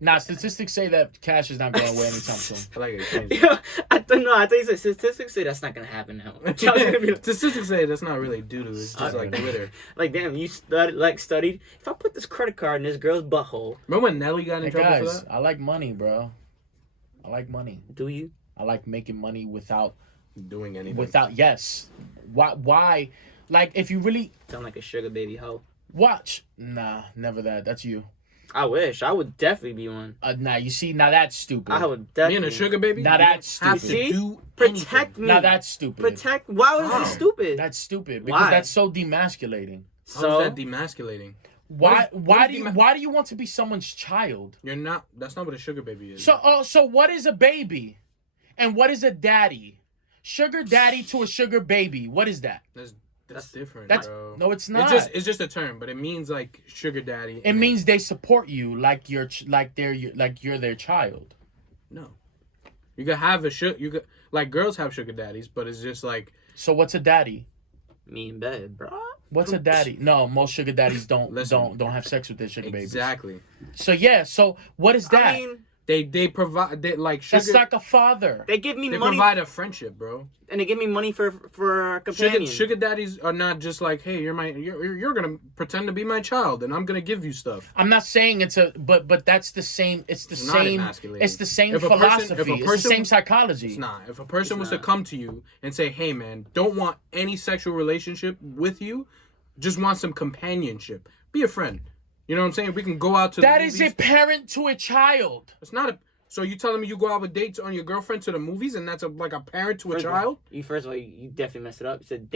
Nah, statistics say that cash is not going away anytime soon. I like it. Change it. Yeah, I don't know. I think statistics say that's not gonna happen now. Statistics say that's not really doo doo. It's just like glitter. Like damn, you studied. If I put this credit card in this girl's butthole, Remember when Nelly got in Hey trouble for guys, that? I like money, bro. I like money. do you? I like making money without Doing anything. yes. Why? Like, if you really Sound like a sugar baby hoe. watch, nah, never that. That's you. I wish. I would definitely be one. Nah, you see, now that's stupid. I would Me definitely. and a sugar baby. Now you that's don't have stupid. to See? do Protect anything. me. Now that's stupid. Protect. Why was Wow. he stupid? That's stupid because Why? that's so demasculating. How So is that demasculating? Why? what Why is do you want to be someone's child? You're not. That's not what a sugar baby is. So what is a baby, and what is a daddy? Sugar daddy to a sugar baby. What is that? That's different, That's bro. no, it's not. It's just a term, but it means like sugar daddy. It means they support you like you're their child. No. You could have you could like girls have sugar daddies, but it's just like So what's a daddy? me in bed, bro. What's a daddy? No, most sugar daddies don't Listen. don't have sex with their sugar babies. exactly. So yeah, so what is that? I mean, They provide like sugar. That's like a father. they give me They money, provide a friendship, bro. and they give me money for a companion. Sugar daddies are not just like, hey, you're gonna pretend to be my child, and I'm gonna give you stuff. I'm not saying it's but that's the same. It's the Not same. emasculating. It's the same If a person- philosophy. if a It's the person- same psychology. It's not. If a person It's was to not. come to you and say, hey, man, don't want any sexual relationship with you, just want some companionship, be a friend. You know what I'm saying? We can go out to That the is movies. a parent to a child. It's not a. So you telling me you go out with dates on your girlfriend to the movies, and that's like a parent to a First of all, child? First of all, you definitely messed it up. You said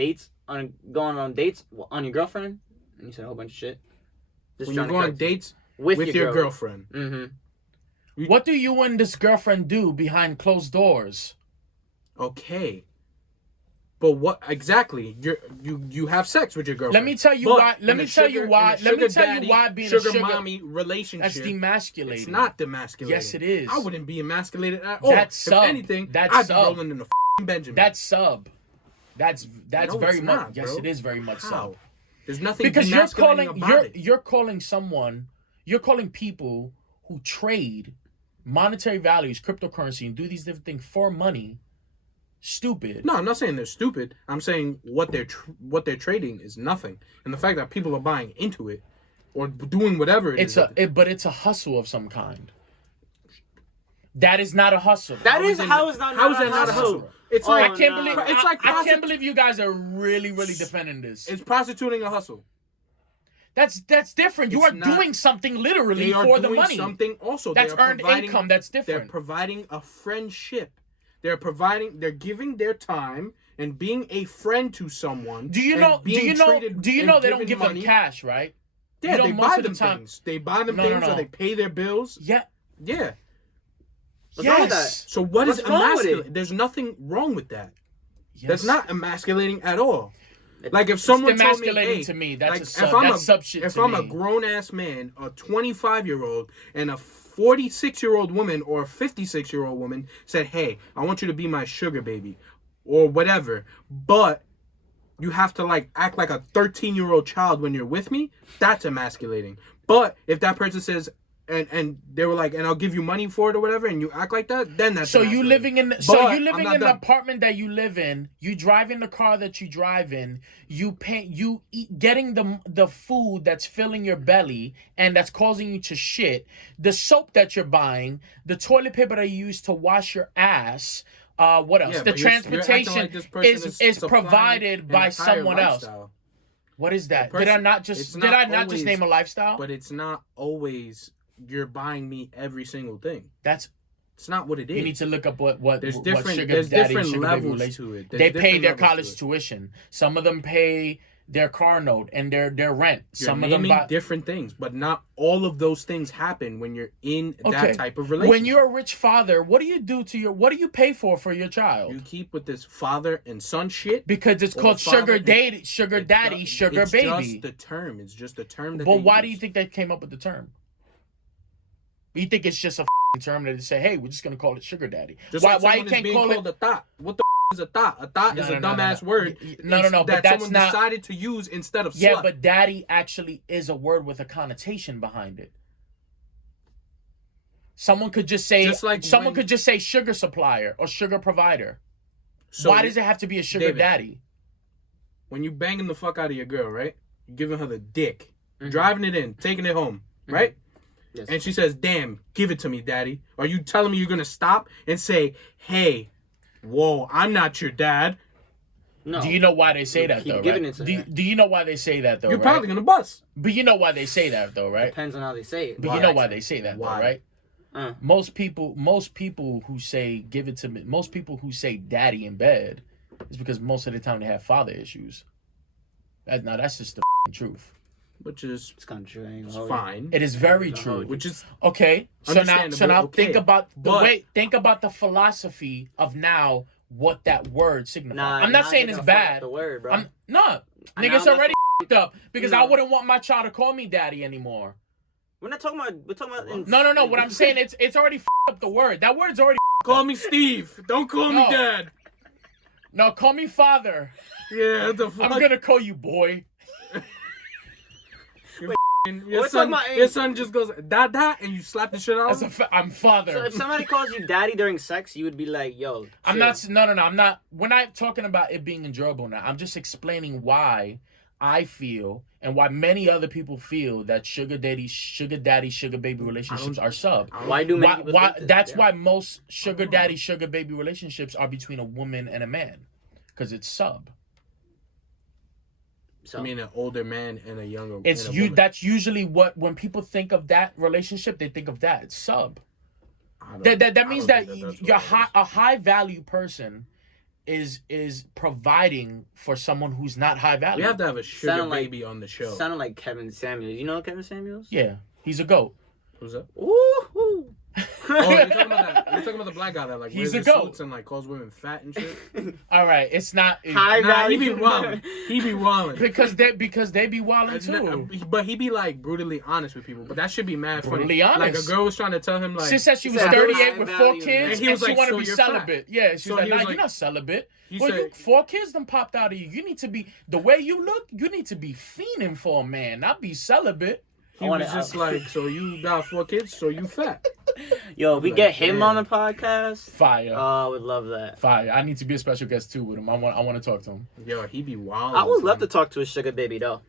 going on dates on your girlfriend, and you said a whole bunch of shit. Just When you trying to go on correct you. dates with your girlfriend. Mm-hmm. What do you and this girlfriend do behind closed doors? Okay. But what exactly? You have sex with your girlfriend. Let me tell you But why. Let in me a tell sugar- you why. in a Let me sugar tell daddy, you why being sugar a sugar mommy relationship. that's demasculating. It's not demasculating. Yes, it is. I wouldn't be emasculated at all. That's if sub. anything, That's I'd be sub. rolling in the Benjamin. That's sub. That's No, very it's much. not, Yes, bro. it is very much How? sub. There's nothing Because demasculating about it. you're calling someone, you're calling people who trade monetary values, cryptocurrency, and do these different things for money stupid. No, I'm not saying they're stupid. I'm saying what they're trading is nothing, and the fact that people are buying into it or doing whatever But it's a hustle of some kind. That is not a hustle. How is that not a hustle? It's Oh, like I can't no. believe. It's like I can't believe you guys are really defending this. it's prostituting a hustle. That's different. You It's are not- doing something literally They are for the doing money. something also. That's They are earned providing- income. That's They're different. providing a friendship. They're giving their time and being a friend to someone. Do you know they don't give them cash, right? Yeah, they most buy of the them time- things. They buy them things, or they pay their bills. Yeah. Yeah. What's wrong with Yes. So what is What's wrong with emasculating? There's nothing wrong with that. Yes. That's not emasculating at all. It- Like if It's someone told me, emasculating hey, to me. That's like, a sub. That's sub shit if to I'm me. a grown ass man, a 25-year-old, and a 46-year-old woman or a 56-year-old woman said, "Hey, I want you to be my sugar baby," or whatever, but you have to like act like a 13-year-old child when you're with me, that's emasculating. But if that person says, and they were like, and I'll give you money for it or whatever, and you act like that, then that's So you emasculating. living in But so you I'm living not in the done. apartment that you live in, you drive in the car that you drive in, you pay, you eat, getting the food that's filling your belly and that's causing you to shit, the soap that you're buying, the toilet paper that you use to wash your ass, what else? Yeah, the but you're acting transportation like this person is supplying provided an by entire someone else. lifestyle. What is that? person- did I not it's just always- name a lifestyle? But it's not always you're buying me every single thing. That's It's not what it is. you need to look up what There's what different. sugar There's daddy different sugar baby levels relation. to it. There's They pay different their levels to college it. tuition. Some of them pay their car note and their rent. You're Some of them naming buy. different things, but not all of those things happen when you're in Okay. that type of relationship. When you're a rich father, what do you do to your? What do you pay for your child? you keep with this father and son shit. Because it's Well, called the father sugar and- daddy, sugar daddy, sugar it's baby. just the term. It's just the term that. But they why do use. you think they came up with the term? You think it's just a f***ing term that they say, "Hey, we're just gonna call it sugar daddy"? Just why like you someone is can't being call called it? a thought? What the is a thought? A thought is a dumbass word. No, that but that's someone not. decided to use instead of Yeah, slut. but daddy actually is a word with a connotation behind it. Someone could just say when- could just say sugar supplier or sugar provider. So Why does it have to be a sugar David, daddy? when you banging the fuck out of your girl, right? You're giving her the dick, Mhm. driving it in, taking it home, right? Yes. And she says, "Damn, give it to me, daddy." Are you telling me you're gonna stop and say, "Hey, whoa, I'm not your dad"? No. Do you know why they say that Keep though? giving Right? it to Do, her. do you know why they say that though? You're right? probably gonna bust. But you know why they say that though, right? Depends on how they say it. But you know why they say that Why? though, right? Uh. Most people who say give it to me, most people who say daddy in bed is because most of the time they have father issues. That's just the truth. Which is It's kind of true. I ain't it's gonna hold fine. It is very No, true. Which is Okay, so now Understandable, okay, think about the but- way, think about the philosophy of now what that word signifies. Nah, I'm not saying you're it's gonna fuck up bad. The word, bro. I'm not. I Nigga, know it's I'm already f***ed up because you I know. wouldn't want my child to call me daddy anymore. We're not talking about. We're talking about. No. What I'm saying, it's already f***ed up the word. That word's already. call me Steve. Don't call me No. dad. No, call me father. Yeah, what the fuck? I'm gonna call you boy. Your We're son, talking about your son just goes da, and you slap the shit out of him. I'm father. So if somebody calls you daddy during sex, you would be like, "Yo." I'm chill. not. No. I'm not. We're not talking about it being enjoyable now. I'm just explaining why I feel and why many other people feel that sugar daddy, sugar baby relationships are sub. Why do many people think this? That's Yeah. why most sugar daddy, sugar baby relationships are between a woman and a man, because it's sub. So, I mean, an older man and a younger. It's and a you. woman. That's usually what when people think of that relationship, they think of that. It's sub. I don't- That I means don't that think that's your what it is. a high value person is providing for someone who's not high value. We have to have a sugar Sound like- baby on the show. sounded like Kevin Samuels. You know Kevin Samuels? Yeah, he's a goat. Who's that? Woo-hoo. Oh, you're talking about that. You're talking about the black guy that like He's wears a the goat. suits and like calls women fat and shit. All right, it's not High Nah, he value. be wildin'. He be wildin'. because they be wilding too. But he be like brutally honest with people. But that should be mad funny. Brutally honest. Like a girl was trying to tell him like. She said she was said, 38 high with 4 value, kids man. and, And he was she like, wanted so to be you're fat. celibate. Yeah, she So was he like, was "Nah, like- you're not celibate. He Well, said- you 4 kids done popped out of you. You need to be the way you look. You need to be fiending for a man, not be celibate." He was just like, so you got 4 kids, so you fat. Yo, if we Like, get him damn. on the podcast, Fire, I would love that. fire. I need to be a special guest too with him. I want to talk to him. Yo, he be wild. I would love to talk to a sugar baby though.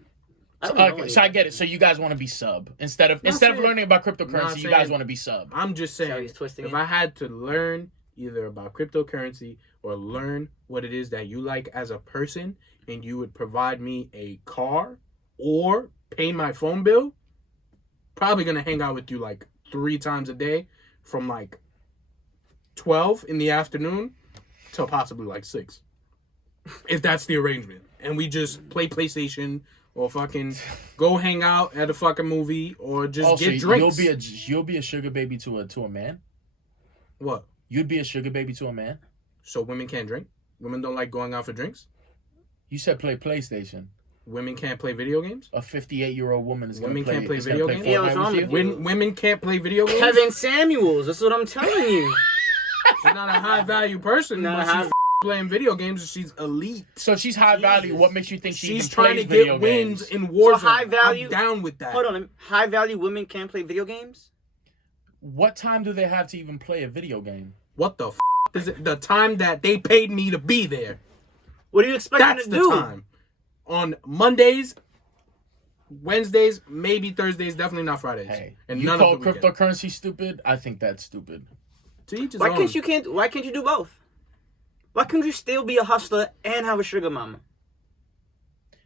I don't know Okay, so I get it. So you guys want to be sub instead of saying- learning about not cryptocurrency. You saying- guys want to be sub. I'm just See how saying, he's twisting if it? I had to learn either about cryptocurrency or learn what it is that you like as a person, and you would provide me a car or pay my phone bill, probably gonna hang out with you like 3 times a day from like 12 in the afternoon till possibly like 6. if that's the arrangement, and we just play PlayStation or fucking go hang out at a fucking movie or just Also, get drinks. you'll be a sugar baby to a man. What? You'd be a sugar baby to a man. So women can't drink? Women don't like going out for drinks? You said play PlayStation. Women can't play video games? A 58-year-old woman is going to Women play. can't play is gonna video play games? Yeah, what's Fortnite wrong with with you? you? Women can't play video games? Kevin Samuels. That's what I'm telling you. She's not a high value person, Not but high- she's playing video games and she's elite. So she's high value. Jesus. What makes you think She's even trying to plays video get wins games? in Warzone. So high value- I'm down with that. Hold on. High value women can't play video games? What time do they have to even play a video game? What the is it? The time that they paid me to be there. What do you expect That's them the to do? time. On Mondays, Wednesdays, maybe Thursdays, definitely not Fridays. Hey, and you none call of the weekends. cryptocurrency stupid? I think that's stupid. To each his Why own. can't you do both? Why can't you still be a hustler and have a sugar mama?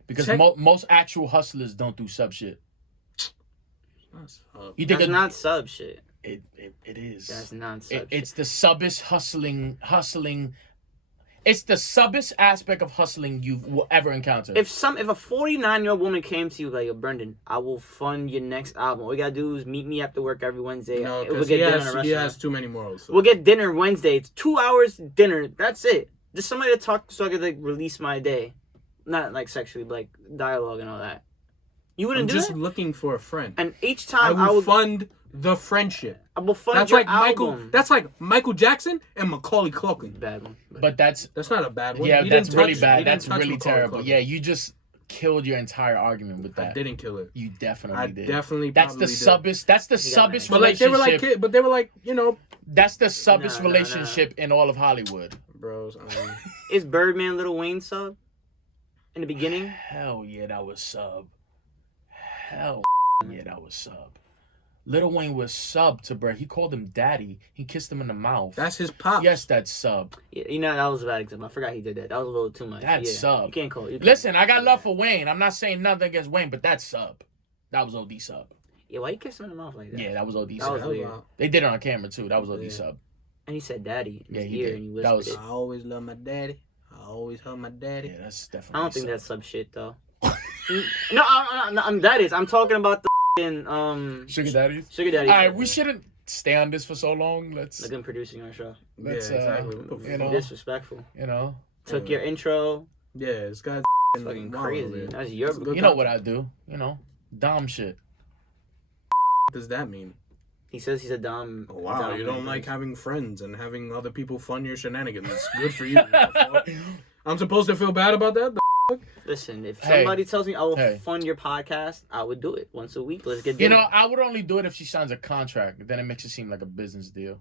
Because Check- most actual hustlers don't do sub shit. You think That's not sub shit. it is. That's not sub shit. It's the subbest hustling. It's the subbest aspect of hustling you will ever encounter. If a 49-year-old woman came to you like, yo, Brenden, I will fund your next album. All you gotta do is meet me after work every Wednesday. No, We'll because get he dinner in a has restaurant. too many morals. So. We'll get dinner Wednesday. It's 2 hours dinner. That's it. Just somebody to talk so I could like release my day. Not like sexually, but like dialogue and all that. You I'm wouldn't do just that? looking for a friend. And each I time I will will fund the friendship. fund That's your like album. That's like Michael Jackson and Macaulay Culkin. Bad one. but that's That's not a bad one. yeah, He that's didn't really touch- bad. he didn't That's touch really Macaulay terrible. Culkin. Yeah, you just killed your entire argument with I that. didn't kill it. You definitely I did. definitely. That's the probably did. subbest. That's the You got subbest me. But like they were like, relationship. kid, but they were like, you know, That's the subbest No, no, no. relationship in all of Hollywood. bros. Is Birdman Lil Wayne sub? In the beginning? Hell yeah, that was sub. Hell yeah, that was sub. Lil Wayne was sub to Brett. He called him daddy. He kissed him in the mouth. That's his pop. Yes, that's sub. Yeah, you know, that was a bad example. I forgot he did that. That was a little too much. That's yeah. sub. You can't call it. Listen, I got love for Wayne. I'm not saying nothing against Wayne, but that's sub. That was OD sub. Yeah, why you kiss him in the mouth like that? Yeah, that was OD That sub. was weird. They did it on camera too. That was OD Yeah. sub. And he said daddy in Yeah, his he ear did. and he That whispered was- it. I always love my daddy. I always hug my daddy. Yeah, that's definitely. I don't think sub. that's sub shit though. No, that is. I'm talking about the Sugar daddies. sugar daddy. All right, we shouldn't stay on this for so long. Let's Look, I'm producing our show. let's Yeah, exactly. What the you know, Disrespectful. you know. Took your intro. Yeah, this guy's Fucking wild crazy. over here. That's your. That's a good You know content. what I do? You know, dom shit. What does that mean? He says he's a dumb. Oh, wow, dumb you don't man. like having friends and having other people fund your shenanigans. Good for you. I'm supposed to feel bad about that? Listen, if Hey. somebody tells me I will Hey. fund your podcast, I would do it once a week. Let's get You dinner. know, I would only do it if she signs a contract. Then it makes it seem like a business deal.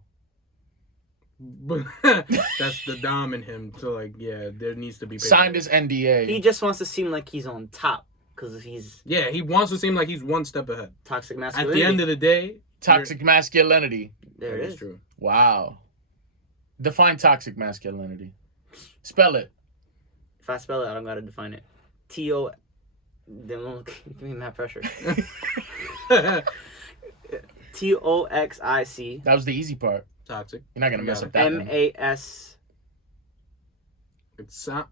But that's the dom in him. So, like, yeah, there needs to be Sign paperwork. this NDA. He just wants to seem like he's on top because he's Yeah, he wants to seem like he's one step ahead. toxic At masculinity. the end of the day, Toxic masculinity. there that it is is. true. Wow. Define toxic masculinity. Spell it. If I spell it, I don't gotta define it. T-O. Then give me that pressure. Toxic. That was the easy part. Toxic. You're not gonna You mess got up that one. M-A-S. It's I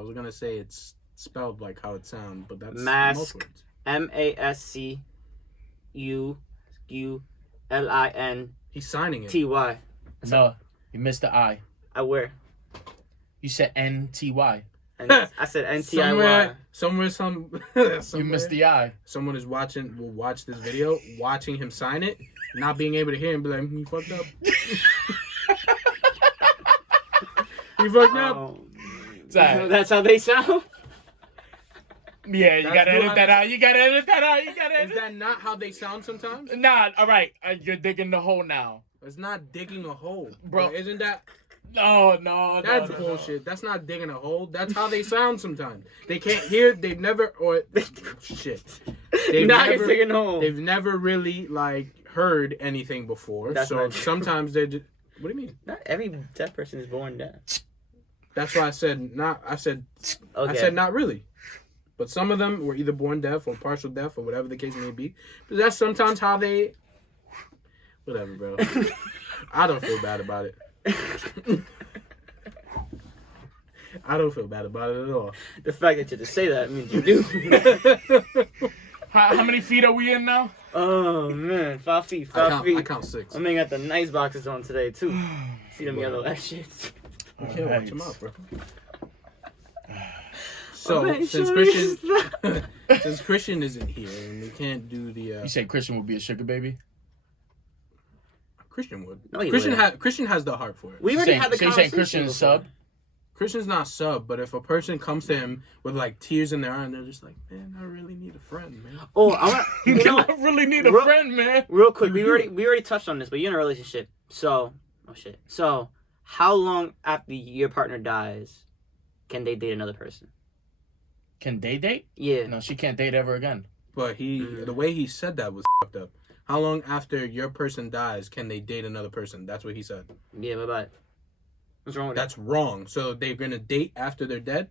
was gonna say it's spelled like how it sounds, but that's Mask. most words. M-A-S-C-U-L-I-N-T-Y. He's signing it. No, you missed the I. I wear. You said NTY. And I said N-T-I-Y. Somewhere, You missed the I. someone is will watch this video, watching him sign it, not being able to hear him, be like, he fucked up. He fucked up. Oh. Sorry. That's how they sound? Yeah, you That's gotta edit not- that out. You gotta edit that out. You gotta Is edit. that not how they sound sometimes? Nah, all right. You're digging the hole now. It's not digging a hole, Bro. Isn't that? No. That's no. bullshit. That's not digging a hole. That's how they sound sometimes. They can't hear. They've never or shit. They've Now you're never. taking home. They've never really like heard anything before. That's So not true. sometimes they're just. What do you mean? Not every deaf person is born deaf. That's why I said not. I said Okay. not really. But some of them were either born deaf or partial deaf or whatever the case may be. But that's sometimes how they. Whatever, bro. I don't feel bad about it. I don't feel bad about it at all. The fact that you just say that means you do. How many feet are we in now? Oh man, 5 feet, I count 6. I mean, got the nice boxes on today too. See them yellow ass shits. Okay, Alright. watch them out, bro. So man, since sure since Christian isn't here and we can't do the You say Christian would be a sugar baby? Christian would. No, he Christian wouldn't. Christian has the heart for it. We already Saying- had the so you saying conversation. Christian is before. sub? Christian's not sub, but if a person comes to him with like tears in their eye and they're just like, man, I really need a friend, man. Oh, I want. You know, I really need a Real- friend, man. real quick, we already touched on this, but you're in a relationship, so oh shit. So, how long after your partner dies can they date another person? Can they date? Yeah. No, she can't date ever again. But the way he said that was fucked up. How long after your person dies can they date another person? That's what he said. Yeah. Bye. What's wrong with That's wrong. So they're gonna date after they're dead?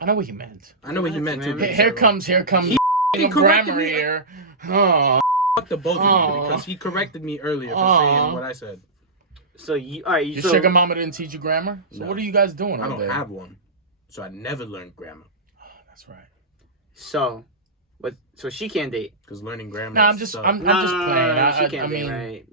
I know what he meant. I know what he meant too. Man. but he Here said wrong. comes He the corrected grammar me. here. Oh, Fuck the both of you Aw. because he corrected me earlier for Aw. saying what I said. that? So you all right? your So sugar mama didn't teach you grammar? So No. what are you guys doing I over don't there? have one, so I never learned grammar That's right. so what? So she can't date. because learning grammar. No, I'm is just suck. I'm just playing. She can't I date, mean, right?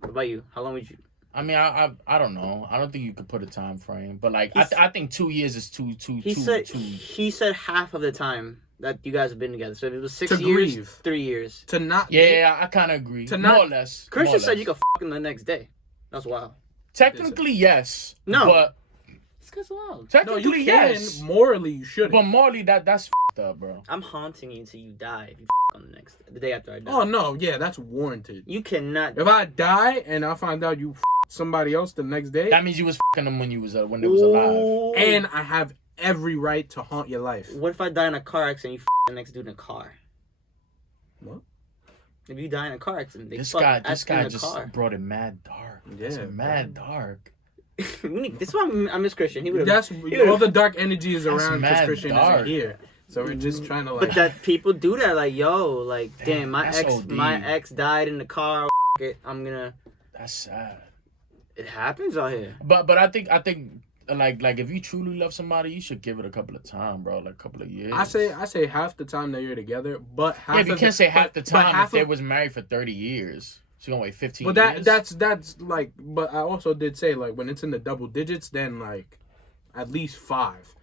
What about you? How long would you? I mean, I don't know. I don't think you could put a time frame, but like He's- I think 2 years is too. He said half of the time that you guys have been together. So if it was 6 To years, grieve. 3 years. to not. Yeah, I kind of agree. To More not- or less. Christian more or said you less. could fuck him the next day. That's wild. Technically, yes. No. But This guy's wild. No, technically, you can. yes. Morally, you shouldn't. But morally, that's f***ed up, bro. I'm haunting you until you die. If you on the day after I die. Oh no, yeah, that's warranted. You cannot. If I die and I find out you somebody else the next day, That means you was f***ing them when they was alive. Ooh. and I have every right to haunt your life. What if I die in a car accident? You the next dude in a car. What? If you die in a car accident, they This fuck guy in the just car. brought it mad dark. It's Yeah, mad dark. This is why I miss Christian. He would have. That's all the dark energy is That's around because mad Christian dark. isn't here. So we're just trying to But like. that people do that, like, yo, like, damn, that's OD. my ex died in the car. It, I'm gonna. That's sad. It happens out here. But I think like if you truly love somebody, you should give it a couple of time, bro. Like a couple of years. I say half the time that you're together, but half. Yeah, but you of can't say half the but time half if they of- was married for 30 years. She's gonna wait 15 But years. that's like. But I also did say like when it's in the double digits, then like at least 5,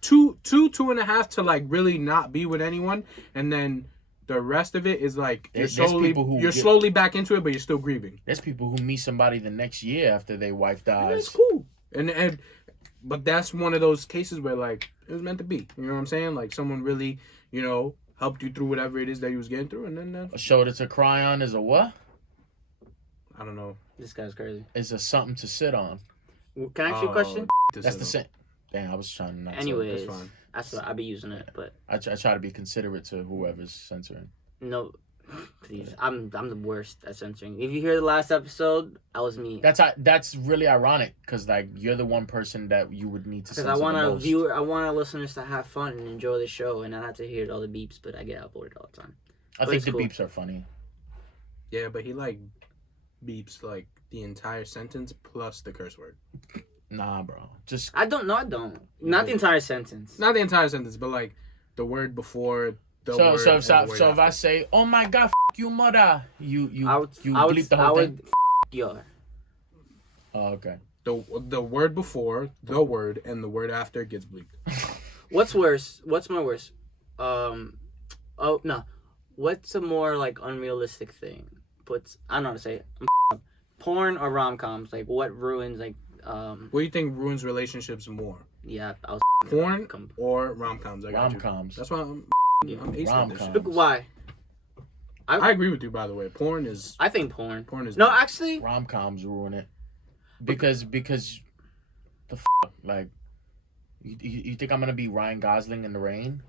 2.5 to like really not be with anyone, and then the rest of it is like There's people who you're get- slowly back into it, but you're still grieving. There's people who meet somebody the next year after their wife And dies. that's cool. And but that's one of those cases where like it was meant to be. You know what I'm saying? Like someone really, helped you through whatever it is that you was getting through, and then A shoulder to cry on is a what? I don't know. This guy's crazy. Is a something to sit on. Can I ask you a question? That's the same. Damn, I was trying to not. say it. Anyways, that's fine. that's what I be using it, but I try to be considerate to whoever's censoring. no, please, I'm the worst at censoring. If you hear the last episode, that was me. That's really ironic because like you're the one person that you would need to Because censor I want the our most. I want our listeners to have fun and enjoy the show, and not have to hear all the beeps. But I get outboarded all the time. I but think it's the cool. beeps are funny. Yeah, but he like beeps like the entire sentence plus the curse word. Nah, bro. Just I don't. Not the entire sentence. Not the entire sentence, but like the word before the so word. so and so, the word so if I after. say, "Oh my God, you mother," you I would bleep the whole thing. your. Oh, okay. the word before the word and the word after gets bleeped. What's worse? What's my worse? Oh no. What's a more like unrealistic thing? I don't know how to say it. Porn or rom-coms? Like what ruins like What do you think ruins relationships more? yeah, I was Porn com- or rom-coms? I got you. Rom-coms. That's why I'm ace at this Rom-coms. shit. why? I agree with you, by the way. Porn is I think porn. porn is No, actually Rom-coms ruin it because the like you think I'm gonna be Ryan Gosling in the rain?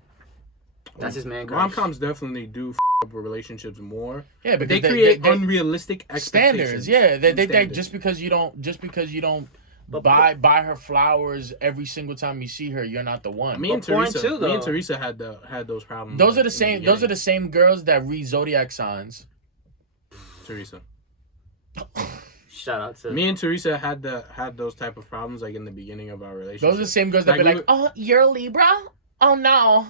that's his man crush. rom-coms definitely do up with relationships more. Yeah, But because they create they unrealistic expectations. standards. Yeah, they Standards. just because you don't But buy her flowers every single time you see her, you're not the one. Me and But porn Teresa, too, me and though. Teresa had those problems. Those are like, the same. in Those are the beginning. same girls that read zodiac signs. Teresa. Shout out to me and Teresa had those type of problems like in the beginning of our relationship. Those are the same girls that be like, "Oh, you're a Libra? Oh no,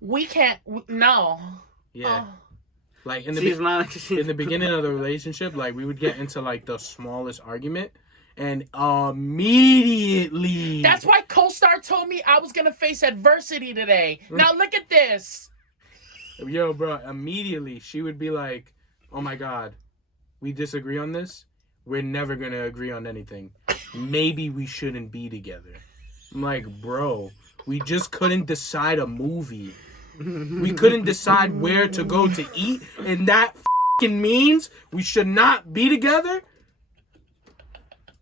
we can't. No." Yeah. Oh. Like in the beginning of the relationship, like we would get into like the smallest argument, and immediately. That's why Co-Star told me I was gonna face adversity today. Now look at this. Yo, bro, immediately she would be like, "Oh my God, we disagree on this. We're never gonna agree on anything. Maybe we shouldn't be together." I'm like, bro, we just couldn't decide a movie. We couldn't decide where to go to eat, and that fucking means we should not be together.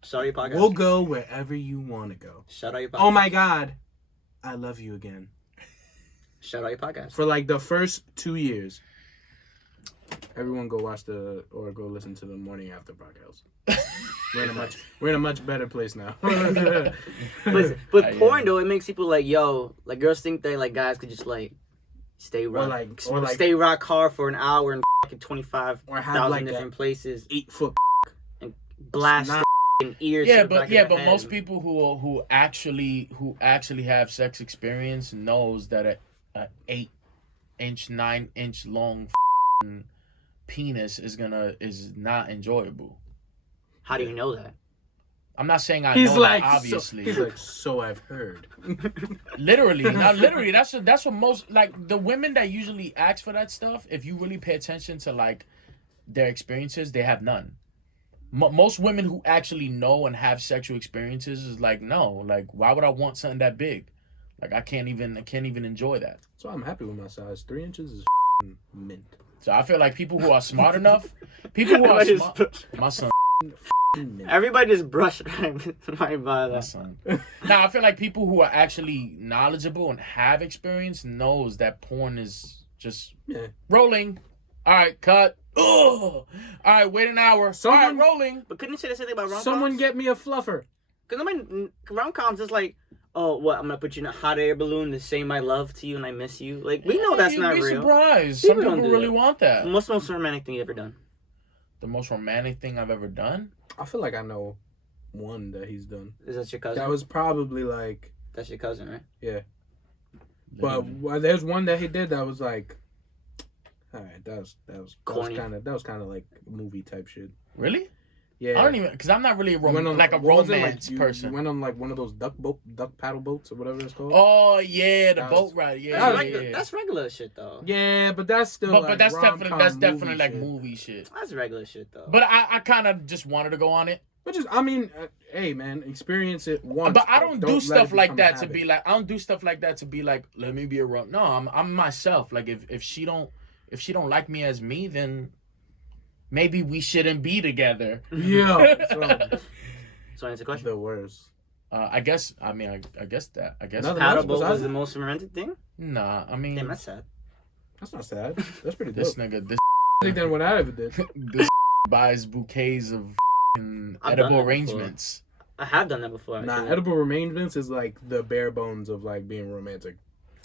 Shout out your podcast. We'll go wherever you want to go. Shout out your podcast. Oh my God, I love you again. Shout out your podcast. For like the first 2 years, everyone go go listen to the Morning After podcast. We're in a much better place now. But porn though, it makes people like, yo, like girls think that like guys could just like stay rock hard for an hour and 25,000 different places, 8 foot and blast in ears. But most people who actually have sex experience knows that a 8-inch, 9-inch long penis is not enjoyable. How do you know that? I'm not saying I know that, obviously. He's like, so I've heard. Literally. That's what most, like, the women that usually ask for that stuff, if you really pay attention to, like, their experiences, they have none. Most women who actually know and have sexual experiences is like, no, like, why would I want something that big? Like, I can't even enjoy that. So I'm happy with my size. 3 inches is mint. So I feel like people who are smart enough, my son. Everybody just brushed right by that. My son. Now I feel like people who are actually knowledgeable and have experience knows that porn is just rolling. All right, cut. Ugh. All right, wait an hour. All right, rolling. But couldn't you say the same thing about romcoms? Someone get me a fluffer. Because I mean, romcoms is like, oh, what? I'm gonna put you in a hot air balloon to say my love to you and I miss you. Like we know that's not real. You'd be surprised. Some people really want that. What's the most romantic thing you ever done? The most romantic thing I've ever done? I feel like I know one that he's done. Is that your cousin? That was probably like. That's your cousin, right? Yeah. But there's one that he did that was like. All right, that was kind of like movie type shit. Really? Yeah. I don't even, because I'm not really a romance person. You went on like one of those duck paddle boats or whatever it's called. Oh yeah, the boat ride. Yeah, that's regular shit though. Yeah, but that's still. But that's definitely like movie shit. That's regular shit though. But I kind of just wanted to go on it. Which is, I mean, hey man, experience it once. But I don't do stuff like that to be like. I don't do stuff like that to be like. Let me be a rom. No, I'm myself. Like if she don't like me as me, then maybe we shouldn't be together. Yeah. So answer the question. The worst. I guess that. Paddleboat was the most romantic thing? Nah, I mean. Damn, that's sad. That's not sad. That's pretty dope. This nigga, I think that what I ever did. This buys bouquets of edible arrangements. I have done that before. Nah, edible arrangements is like the bare bones of like being romantic.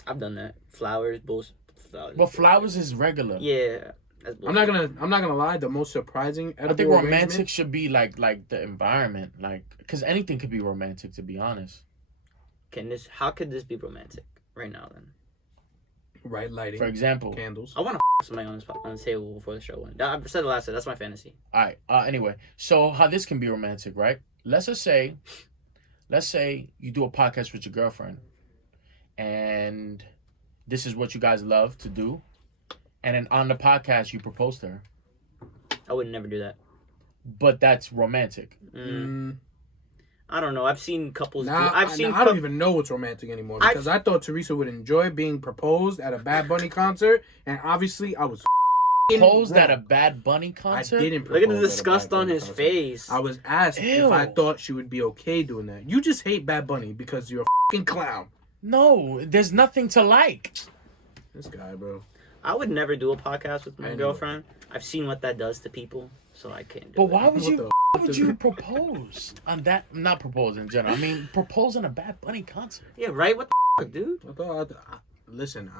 I've done that. Flowers, bullshit. But flowers is regular. Yeah. I'm not gonna lie. The most surprising edible I think romantic should be like the environment, like because anything could be romantic. To be honest. How could this be romantic right now then? Right lighting. For example, candles. I want to somebody on the table before the show went. I said the last time. That's my fantasy. All right. Anyway, so how this can be romantic, right? Let's say you do a podcast with your girlfriend, and this is what you guys love to do, and then on the podcast you propose to her. I would never do that. But that's romantic. I don't know. I've seen couples. I don't even know what's romantic anymore because I thought Teresa would enjoy being proposed at a Bad Bunny concert, and obviously I was proposed at a Bad Bunny concert. I didn't propose. Look at the disgust on his face. I was asked if I thought she would be okay doing that. You just hate Bad Bunny because you're a fucking clown. No, there's nothing to like. This guy, bro. I would never do a podcast with my girlfriend. I've seen what that does to people, so I can't do it. But why would you propose on that? Not propose in general. I mean, propose on a Bad Bunny concert. Yeah, right? What the fuck, dude? listen,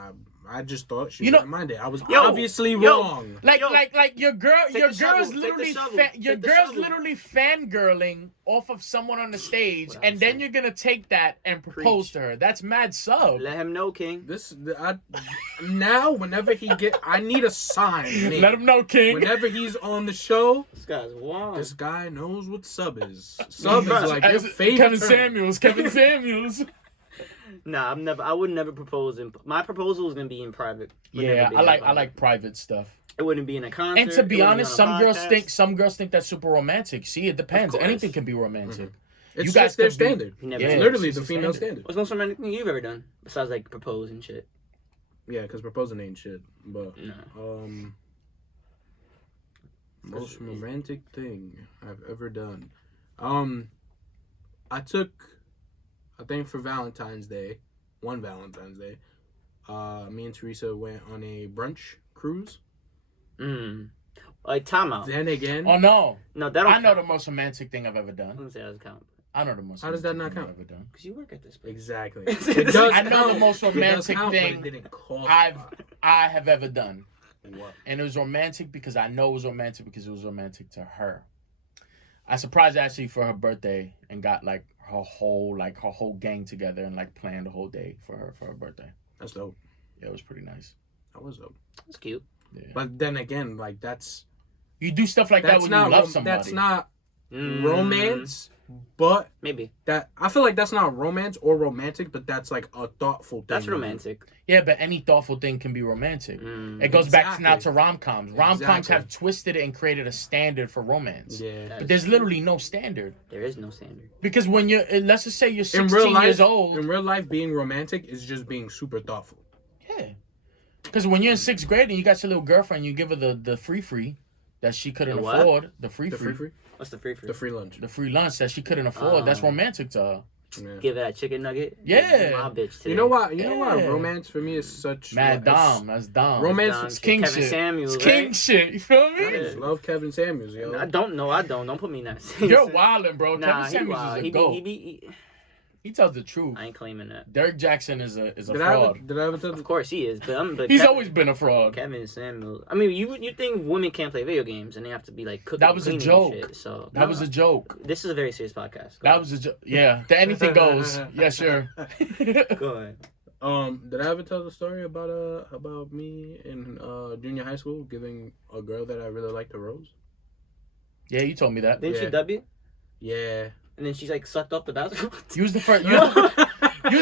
I just thought she You know- didn't mind it. I was Yo, obviously yo. wrong. Like your Take girl's the shovel, take the literally shovel, your take the girl's shovel. literally fangirling off of someone on the stage, What and I'm then saying. you're gonna take that and propose Preach. to her. That's mad sub. Let him know, King. Now, whenever I need a sign. Nate. Let him know, King. Whenever he's on the show, This guy's wild. this guy knows what sub is. Sub is Bruh, like your As- favorite Kevin term. Samuels. Kevin Samuels. Nah, I would never propose my proposal is gonna be in private. Would Yeah, never be I in like private. private stuff. It wouldn't be in a concert. And to be it wouldn't honest, on a some girls podcast. think that's super romantic. See, it depends. course. Anything can be romantic. It's You just guys their could be- standard. You never Yeah, It's know. literally it's the the female standard. standard. What's the most romantic thing you've ever done besides like propose and shit? Yeah, because proposing ain't shit. But No. most romantic thing I've ever done. I think for Valentine's Day, one Valentine's Day, me and Teresa went on a brunch cruise. Like time out. Then again, Oh no, No, that don't I know count. the most romantic thing I've ever I done. don't say that doesn't count. I know the most. How does that romantic not thing count? I've ever done. Because you work at this place. exactly. It does I know count. the most It does romantic count, but thing it didn't cost I've a lot. I have ever done. What? And it was romantic because I know it was romantic because it was romantic to her. I surprised Ashley for her birthday and got like her whole gang together and like planned the whole day for her birthday. That's dope. Yeah, it was pretty nice. That was dope. That's cute. Yeah. But then again, like You do stuff like that that's when not you love somebody. that's not romance, but Maybe. that I feel like that's not romance or romantic, but that's like a thoughtful thing. That's romantic. Yeah, but any thoughtful thing can be romantic. It goes back now to Exactly. rom-coms. Rom-coms Exactly. have twisted it and created a standard for romance. Yeah. But there's literally no standard. There is no standard. Because when you're, let's just say you're In 16 real life, years old. in real life, being romantic is just being super thoughtful. Yeah. Because when you're in 6th grade and you got your little girlfriend, you give her the free that she couldn't The what? afford. The free. The free, What's the free? the free lunch. The free lunch that she couldn't afford. That's Oh. romantic to her. Yeah. Give her that chicken nugget. Yeah. My bitch today. You know why? You know why Yeah. romance for me is such Mad it's- Dom. That's Dom. Romance Don is shit. king Kevin shit. Samuels, It's king right? shit. You feel I me? just love Kevin Samuels, yo. I don't know. I don't. Don't put me in that. same You're sense. wildin', bro. Nah, Kevin he Samuels wild. is a He goat. be. He tells the truth. I ain't claiming that. Derek Jackson is a Did fraud. I ever tell Of the course he is, but He's Kevin, always been a fraud. Kevin Samuels. I mean, you think women can't play video games and they have to be like cooking? That was a and joke. cleaning and shit, so That was a joke. This is a very serious podcast. Go That was a joke. Yeah. Anything goes. Yeah, sure. ahead. Go ahead. Did I ever tell the story about me in junior high school giving a girl that I really liked a rose? Yeah, you told me that. Didn't Yeah. she W? Yeah. And then she's like sucked off the basketball. Use the first. Use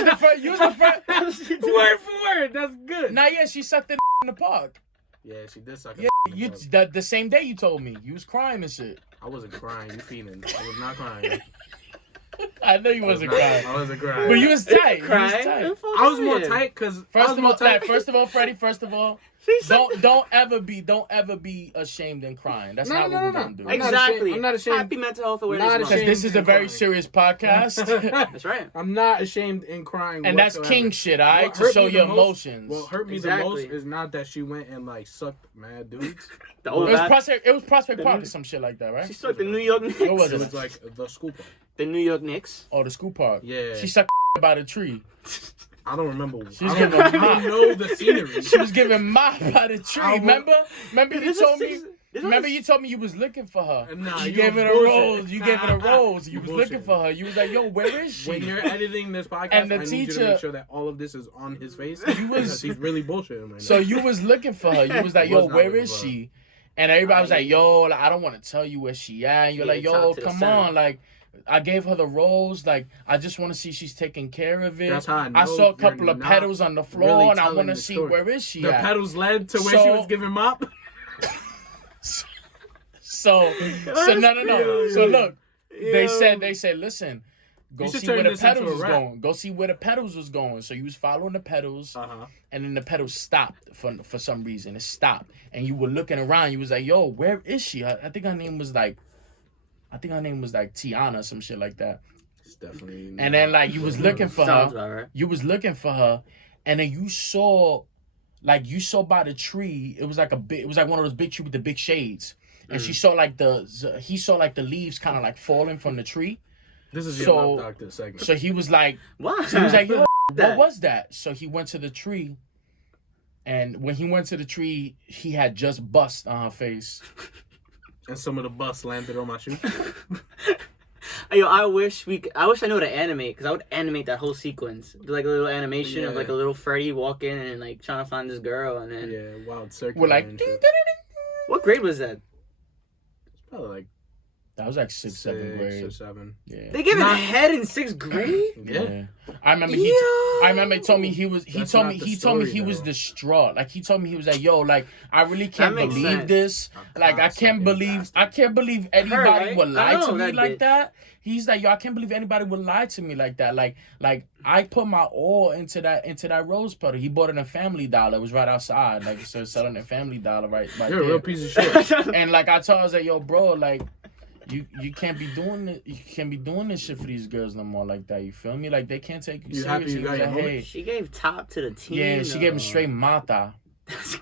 the first. Use the first. Word for word. That's good. Nah, yeah, she sucked it in the park. Yeah, she did suck. Yeah, you the same day you told me you was crying and shit. I wasn't crying. You feeling? I was not crying. I know you wasn't crying, I wasn't crying. but you was tight. You was Crying. tight. I was more tight because First of all, Freddie. First of all, don't ever be ashamed and crying. That's not what we're gonna do. I'm not Exactly. ashamed. I'm not ashamed. Happy mental health awareness Not month. Because ashamed. this is a very Crying. serious podcast, That's right. I'm not ashamed in crying. and that's whatsoever. king shit. All right, What to hurt show me the your most- emotions. What hurt me Exactly. the most is not that she went and like sucked mad dudes. The It old was bad- Prospect. It was Prospect Park or some shit like that, She right? sucked the New York Knicks. What was It it? was like the school part. The New York Knicks. Oh, the school park. Yeah. She sucked by the tree. I don't remember. She was I don't giving even mop. know the scenery. She was giving mop by the tree. I Remember you This told is- me. this Remember is- you told me you was looking for her. Nah, you you gave it a bullshit. rose. You gave it a rose. You You was looking bullshit. for her. You was like, yo, where is she? When you're editing this podcast, And the I need you to teacher- make sure that all of this is on his face. You was- Because he's really bullshitting right So now. you was looking for her. You was like, Was yo, not where looking is for her. she? And everybody was like, yo, like, I don't want to tell you where she at. And you're Yeah, like, yo, talk to the come center. on. Like, I gave her the rose. Like, I just want to see she's taking care of it. That's how I I know saw a couple you're of not petals on the floor, really and I telling want to the see story. where is she The at. pedals led to where she So- was giving mop. So no. So look, they Yo. said, listen, go You should see turn where the this into pedals a was rap. going. Go see where the pedals was going. So you was following the pedals, and then the pedals stopped for some reason. It stopped, and you were looking around. You was like, yo, where is she? I think her name was like Tiana or some shit like that. It's definitely. And then like you was looking for Sounds her. about right. You was looking for her, and then you saw by the tree. It was like one of those big trees with the big shades, and he saw like the leaves kind of like falling from the tree. This is so- your love doctor segment. So he was like, What? he was like, yo, what was that? So he went to the tree, and when he went to the tree, he had just bust on her face. And some of the bust landed on my shoe. Yo, I wish I knew how to animate, because I would animate that whole sequence. Do like a little animation of like a little Freddy walking and like trying to find this girl, and then Yeah, wild circle. We're like, what grade was that? Probably like that was like 6th, 7th grade. 6 or 7. Yeah. They gave him head in 6th grade. Yeah. I remember he told me he told me he was distraught. Like he told me he was like, yo, like I really can't believe this. Like I can't believe anybody would lie to me like that. He's like, yo, I can't believe anybody would lie to me like that. Like I put my all into that rose petal. He bought it in a Family Dollar. It was right outside. Like so selling a Family Dollar right You're there. a real piece of shit. And like I told him, I was like, yo, bro, like you can't be doing it. You can't be doing this shit for these girls no more like that. You feel me? Like they can't take you happy seriously. you got your moment? She gave top to the team. Yeah, she gave him straight mata. That's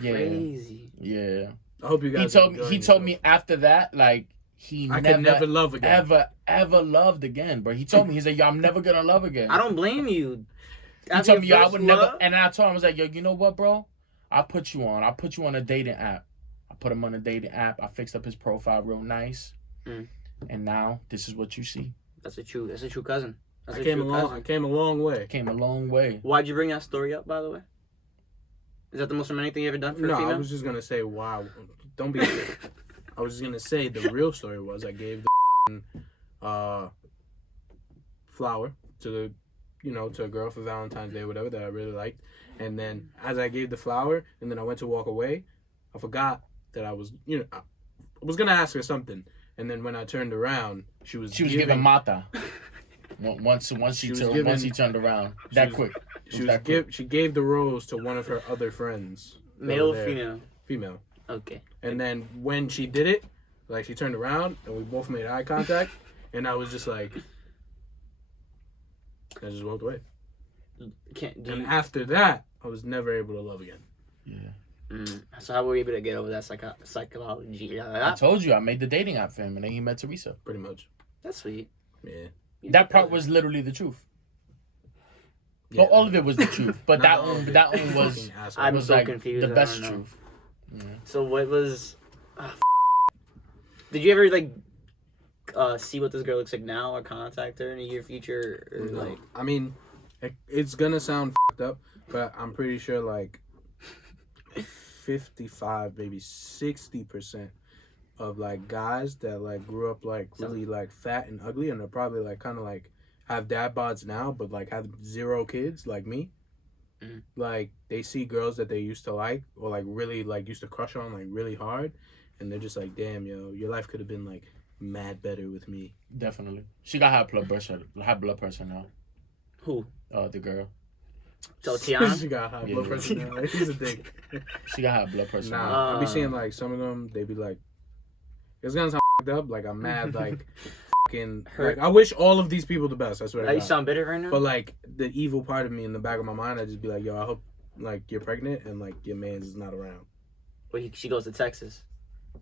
Yeah. crazy. Yeah. I hope you guys. He told me after that, like I can never love again. ever loved again, bro. He told me, he's like, yo, I'm never gonna love again. I don't blame you. He told me, yo, I would never. And then I told him, I was like, yo, you know what, bro? I'll put you on a dating app. I put him on a dating app. I fixed up his profile real nice. And now this is what you see. That's a true cousin. I came a long way. Came a long way. Why'd you bring that story up, by the way? Is that the most romantic thing you ever done for a female? No, I was just gonna say, wow. Don't be. I was just gonna say the real story was I gave the flower to to a girl for Valentine's Day or whatever that I really liked, and then as I gave the flower and then I went to walk away, I forgot that I was I was gonna ask her something, and then when I turned around, she was giving mata. Once he turned around that quick. She gave the rose to one of her other friends. Male or female? Female. Okay. And then when she did it, like she turned around and we both made eye contact, and I was just like, I just walked away. After that, I was never able to love again. Yeah. So how were you able to get over that psychology? I told you I made the dating app for him, and then he met Teresa. Pretty much. That's sweet. Yeah. That part was literally the truth. Yeah. Well, all of it was the truth, but that one was. I'm so confused. The best truth. Yeah. So what was? Did you ever like see what this girl looks like now, or contact her in the near future, or no. like? I mean, it's gonna sound fucked up, but I'm pretty sure like 55, maybe 60% of like guys that like grew up like really like fat and ugly, and they're probably like kind of like have dad bods now, but like have 0 kids like me. Like they see girls that they used to like or like really like used to crush on like really hard, and they're just like, damn, yo, your life could have been like mad better with me. Definitely. She got high blood pressure now. Who? The girl. So Tiana? She got high blood pressure now. Like, he's a dick. She got high blood pressure. Nah, I be seeing like some of them. They be like, it's gonna sound fucked up. Like I'm mad. Like fucking. Like I wish all of these people the best. I swear. You sound bitter right now. But like the evil part of me in the back of my mind, I just be like, yo, I hope like you're pregnant and like your man's is not around. Well, she goes to Texas.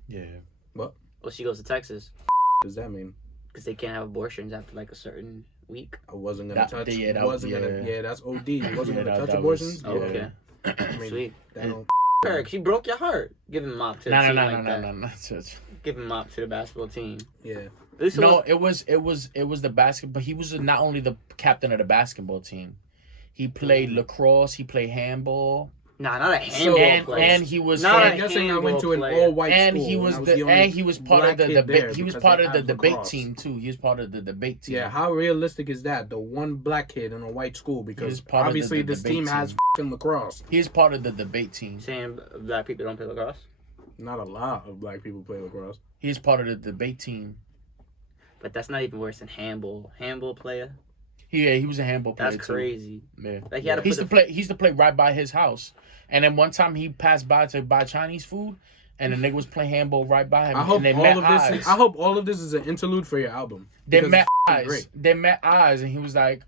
Yeah. What? Well, she goes to Texas. What does that mean? Because they can't have abortions after like a certain week. I wasn't gonna touch. Yeah, that's OD. I wasn't gonna touch abortions. Okay. I mean, sweet. Don't her. She broke your heart. Give him mop to the team like that. No. Give him mop to the basketball team. Yeah. No, it was the basketball. He was not only the captain of the basketball team. He played lacrosse. He played handball. Nah, not a handball player. And he was. I'm guessing I went to an all-white school. And he was part of the debate. He was part of the debate team too. He was part of the debate team. Yeah, how realistic is that? The one black kid in a white school, because obviously this team has fucking lacrosse. He's part of the debate team. Saying black people don't play lacrosse? Not a lot of black people play lacrosse. He's part of the debate team. But that's not even worse than handball. Handball player? Yeah, he was a handball player. That's crazy. Yeah. Like he used to play right by his house. And then one time he passed by to buy Chinese food, and the nigga was playing handball right by him. I hope all of this is an interlude for your album. They met eyes. Great. They met eyes, and he was like,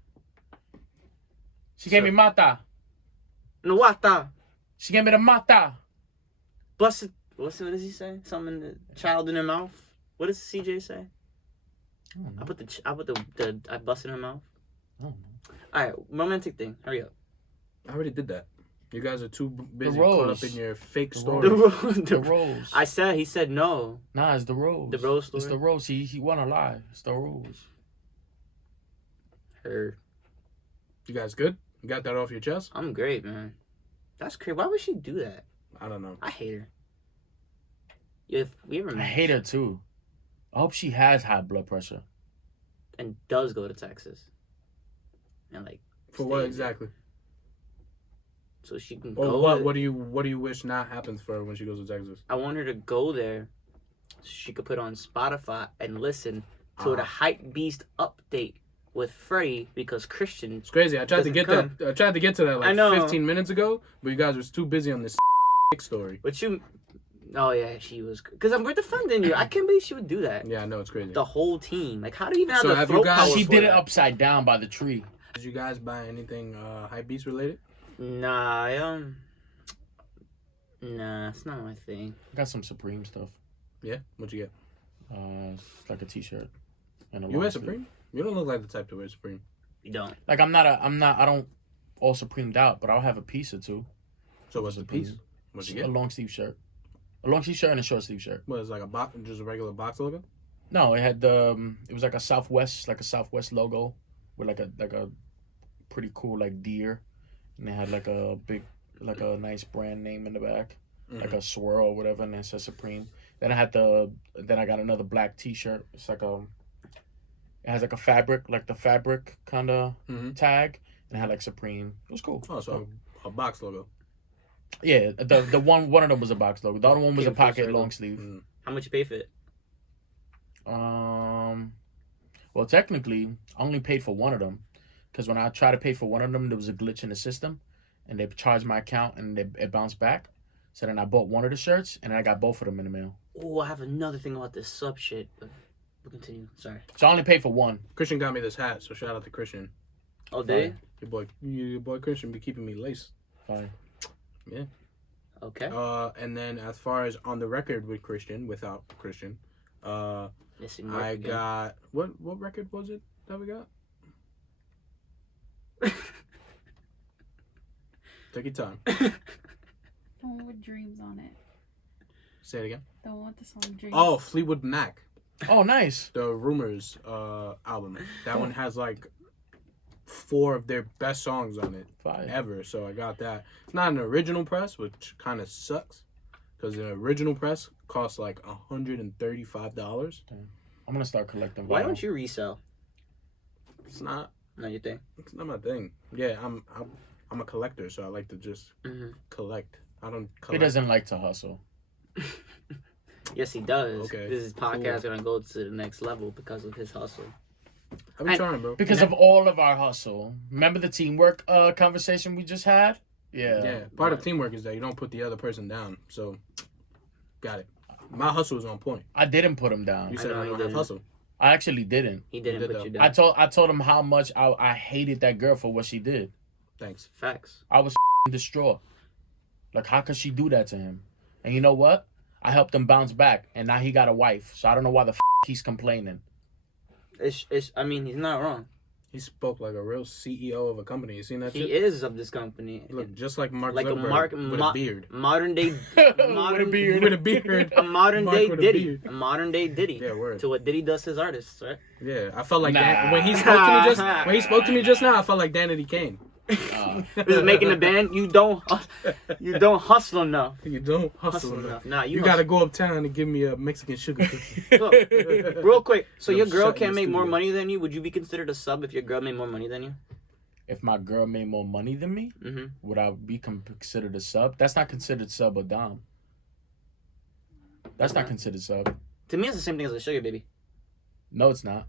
"She gave me mata. No wata. She gave me the mata." Busted. What does he say? Something the child in her mouth. What does CJ say? I busted her mouth. I don't know. All right, romantic thing. Hurry up. I already did that. You guys are too busy rose. caught up in your fake The story. The rose. He said no. Nah, it's the rose. The rose story? It's the rose. He wanna lie. It's the rose. Heard. You guys good? You got that off your chest? I'm great, man. That's crazy. Why would she do that? I don't know. I hate her. If we ever I met hate her too. I hope she has high blood pressure. and does go to Texas. And like For what stays exactly? there. So she can Or go. what do you wish not happens for her when she goes to Texas? I want her to go there so she could put on Spotify and listen to the Hype Beast update with Freddy because Christian. It's crazy. I tried to Doesn't get come. that. I tried to get to that I like know. 15 minutes ago, but you guys was too busy on this story. But you. Oh yeah, she was. Because we're defending you. I can't believe she would do that. Yeah, I know it's crazy. The whole team. Like, how do you even have So the have you throat guys- power She for did it that? upside down by the tree. Did you guys buy anything hype beast related? Nah, nah, it's not my thing. I got some Supreme stuff. Yeah. What'd you get? It's like a T-shirt. And a You long wear sleeve. Supreme? You don't look like the type to wear Supreme. You don't. Like I don't all Supremed out, but I'll have a piece or two. So what's the piece? What'd you A get? long sleeve shirt. A long sleeve shirt and a short sleeve shirt. What, it's like a box, just a regular box logo? No, it had it was like a Southwest logo with like a pretty cool like deer, and it had like a nice brand name in the back, like a swirl or whatever, and it says Supreme. Then I got another black T-shirt. It's like it has like the fabric kind of tag, and it had like Supreme. It was cool. Oh, so a box logo. Yeah, the one of them was a box logo. The other one was a pocket long sleeve. How much you pay for it? Well, technically, I only paid for one of them because when I tried to pay for one of them, there was a glitch in the system, and they charged my account and it bounced back. So then I bought one of the shirts, and then I got both of them in the mail. Oh, I have another thing about this sub shit. But we'll continue. Sorry. So I only paid for one. Christian got me this hat, so shout out to Christian. Oh, did Your boy Christian be keeping me laced. Fine. Yeah. Okay. And then as far as on the record with Christian, without Christian, Missing work I again. got what record was it that we got? Take your time. The one with dreams on it. Say it again. The one with the song Dreams. Oh, Fleetwood Mac, Oh, nice. the Rumors album. That one has like 4 of their best songs on it Fine. ever. So I got that. It's not an original press, which kind of sucks, because the original press costs like $135. I'm gonna start collecting. Why vinyl. don't you resell? It's not. Not your thing. It's not my thing. Yeah, I'm a collector, so I like to just collect. I don't He collect. doesn't like to hustle. Yes, he does. Okay, This podcast gonna go to the next level because of his hustle. I've been trying, bro. Because of all of our hustle. Remember the teamwork conversation we just had? Yeah. Yeah, part of teamwork is that you don't put the other person down. So, got it. My hustle is on point. I didn't put him down. You said know I you don't have didn't. hustle. I actually didn't. He didn't did put though. you down. I told him how much I hated that girl for what she did. Thanks. Facts. I was distraught. Like, how could she do that to him? And you know what? I helped him bounce back, and now he got a wife. So I don't know why the he's complaining. I mean, he's not wrong. He spoke like a real CEO of a company. You seen that He shit? is of this company. He looked just like Mark Like a Zuckerberg with a beard. Modern day. With a modern, beard. With a beard. A modern Mark day with a Diddy. beard. A modern day Diddy. Yeah, word. To what Diddy does his artists, right? Yeah, I felt like Nah. when he spoke to me just now, I felt like Danity Kane. This is making the band. You don't hustle enough. You don't hustle Hustle enough. enough. Nah, You gotta go uptown and give me a Mexican sugar cookie. Look, real quick. So I'm your girl shut in can't the make more studio. money than you. Would you be considered a sub if your girl made more money than you? If my girl made more money than me, Mm-hmm. would I be considered a sub? That's not considered sub or dom. That's not considered sub. To me, it's the same thing as a sugar baby. No, it's not.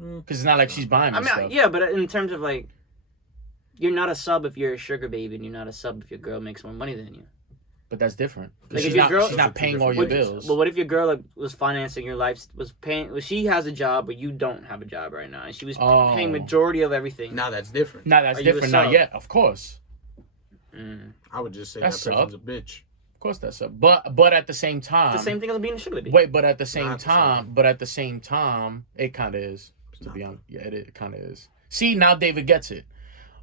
Mm. Because it's not like she's buying me I mean, stuff. yeah, but in terms of like, you're not a sub if you're a sugar baby, and you're not a sub if your girl makes more money than you. But that's different. Like, She's if your not, girl- she's not paying all your bills. But what if your girl like was financing your life, was paying? Well, she has a job, but you don't have a job right now, and she was paying majority of everything. Now that's different. Nah, that's Are you a different. Not sub? yet, of course. Mm. I would just say That's that person's a bitch. Of course that's sub. But at the same time, It's the same thing as being a sugar baby. Wait, but at the same Not the time, it kind of is. To not be the honest, yeah, it kind of is. See, now David gets it.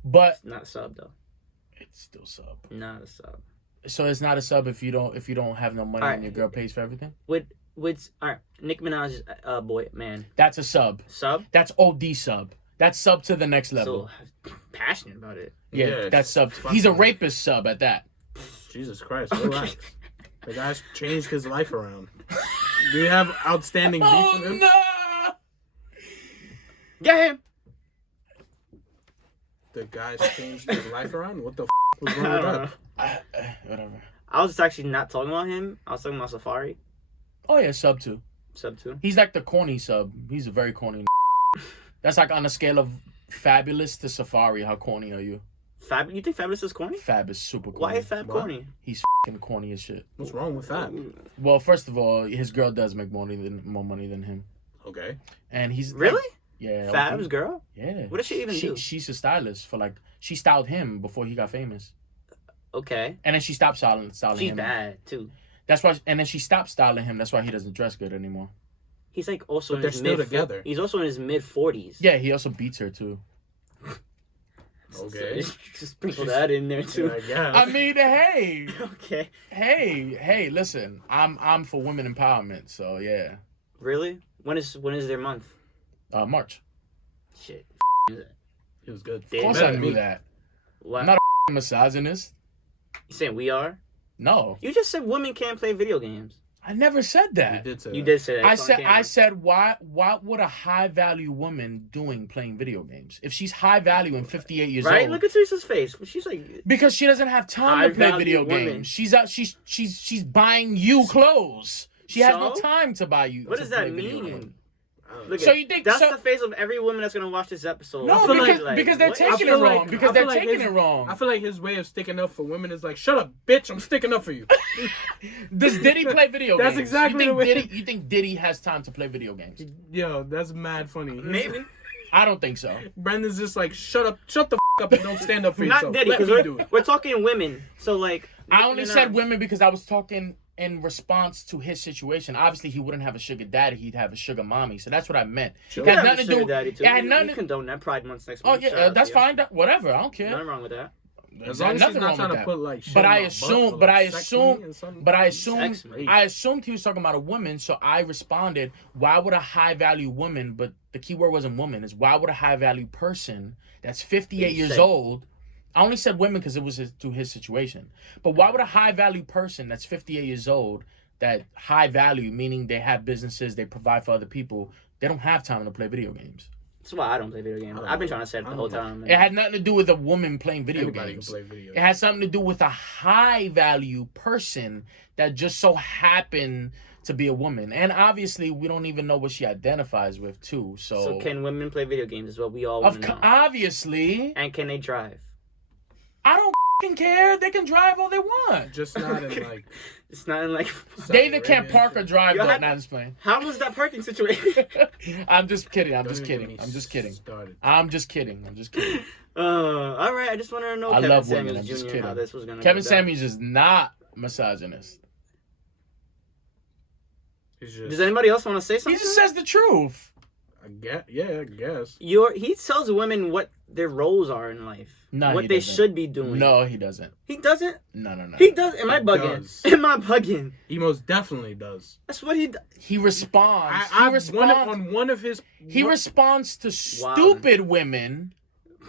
But It's not a sub though. it's still sub. Not a sub. So it's not a sub if you don't have no money All and right. your girl pays for everything? With all right, Nicki Minaj's boy man That's a sub. sub. That's OD sub. That's sub to the next level. So passionate about it. Yeah, that's sub. fucking- He's a rapist sub at that. Jesus Christ, relax. The guy's changed his life around. Do you have outstanding beef with him? no! Get him. The guy's changed his life around? What the was I wrong with don't that? know. Whatever. I was actually not talking about him. I was talking about Safari Oh yeah, sub 2. sub 2. He's like the corny sub. He's a very corny. That's like on a scale of Fabulous to Safari. How corny are you? You think Fabulous is corny? Fab is super corny. Why is Fab What? corny? He's fucking corny as shit. What's wrong with that? Well, first of all, his girl does make more money than him, Okay. and he's Really? like, yeah. Fab's OD. girl? Yeah. What does she even do? She's a stylist for she styled him before he got famous, Okay. and then she stopped styling She's him. bad too. That's why, and then she stopped styling him. That's why he doesn't dress good anymore. He's like also But in they're his still mid together. He's also in his mid 40s. Yeah, he also beats her too. Okay. Just sprinkle that in there too. Yeah, I mean, hey, Okay. hey, listen, I'm for women empowerment, so yeah. Really? When is their month? March. Shit. He was good. Of course Damn. I Better knew than me. that. What? I'm not a misogynist. You saying we are? No, You just said women can't play video games. I never said You that. did say You that. did say that. I It's on said, camera. why would a high value woman doing playing video games? If she's high value and 58 years Right? old, Look at Teresa's face. She's like, because she doesn't have time to play High-value video woman. games. She's out. She's buying you clothes. She has no So? time to buy you. what to does that play video mean? games. Look So at you think that's so? the face of every woman that's gonna watch this episode. No, I feel because they're what? taking feel it wrong. like- Because I they're feel like taking his- it wrong. I feel like his way of sticking up for women is like, shut up, bitch, I'm sticking up for you. Does Diddy play video games? That's exactly the way- You think Diddy has time to play video games? Yo, that's mad funny. Maybe I don't think so. Brendan's just like, shut the up and don't stand up for not yourself. Diddy Let because me do it. we're talking women. So like, I only Nicki said Minaj. women because I was talking in response to his situation. Obviously, he wouldn't have a sugar daddy; he'd have a sugar mommy. So that's what I meant. You It can had have a nothing to sugar do. daddy too. It had We nothing. condone that Pride Month next Oh month. yeah, Shout out that's to you. fine. Whatever, I don't care. Nothing wrong with that. As long as Nothing she's not wrong trying with to that. put like shit But in I my butt assume- or, but like, I sex assume- me and something. But I assumed, Sex, mate. I assumed he was talking about a woman, so I responded, why would a high value woman, but the key word wasn't woman, is why would a high value person that's 58 You years said- old, I only said women because it was to his situation, but why would a high value person that's 58 years old, that high value, meaning they have businesses, they provide for other people, they don't have time to play video games. That's why I don't play video games. I don't I've been know. trying to say it I the whole don't know. time. It had nothing to do with a woman playing video Anybody games. can play video. It has something to do with a high value person that just so happened to be a woman. And obviously, we don't even know what she identifies with, too. So can women play video games? Is what we all want to know. Obviously, And can they drive? I don't fucking care. They can drive all they want. Just not in like. It's not in like. Saudi David can't Arabia park or and drive, Yo, though. I- Not just playing. How was that parking situation? I'm just kidding. I'm Don't just even get kidding. me I'm just kidding. started. I'm just kidding. I'm just kidding. All right. I just wanted to know I Kevin love women, Samuels I'm just Jr. kidding. how this was gonna. Kevin go down. Samuels is not misogynist. He's just, Does anybody else want to say He something? just says the truth. I guess. He tells women what their roles are in life. No, what he they doesn't. should be doing. No, he doesn't. He doesn't. No. He does. Am I He bugging? does. Am I bugging? He most definitely does. That's what he does. He responds. I he responds. on one of his. He responds to stupid women.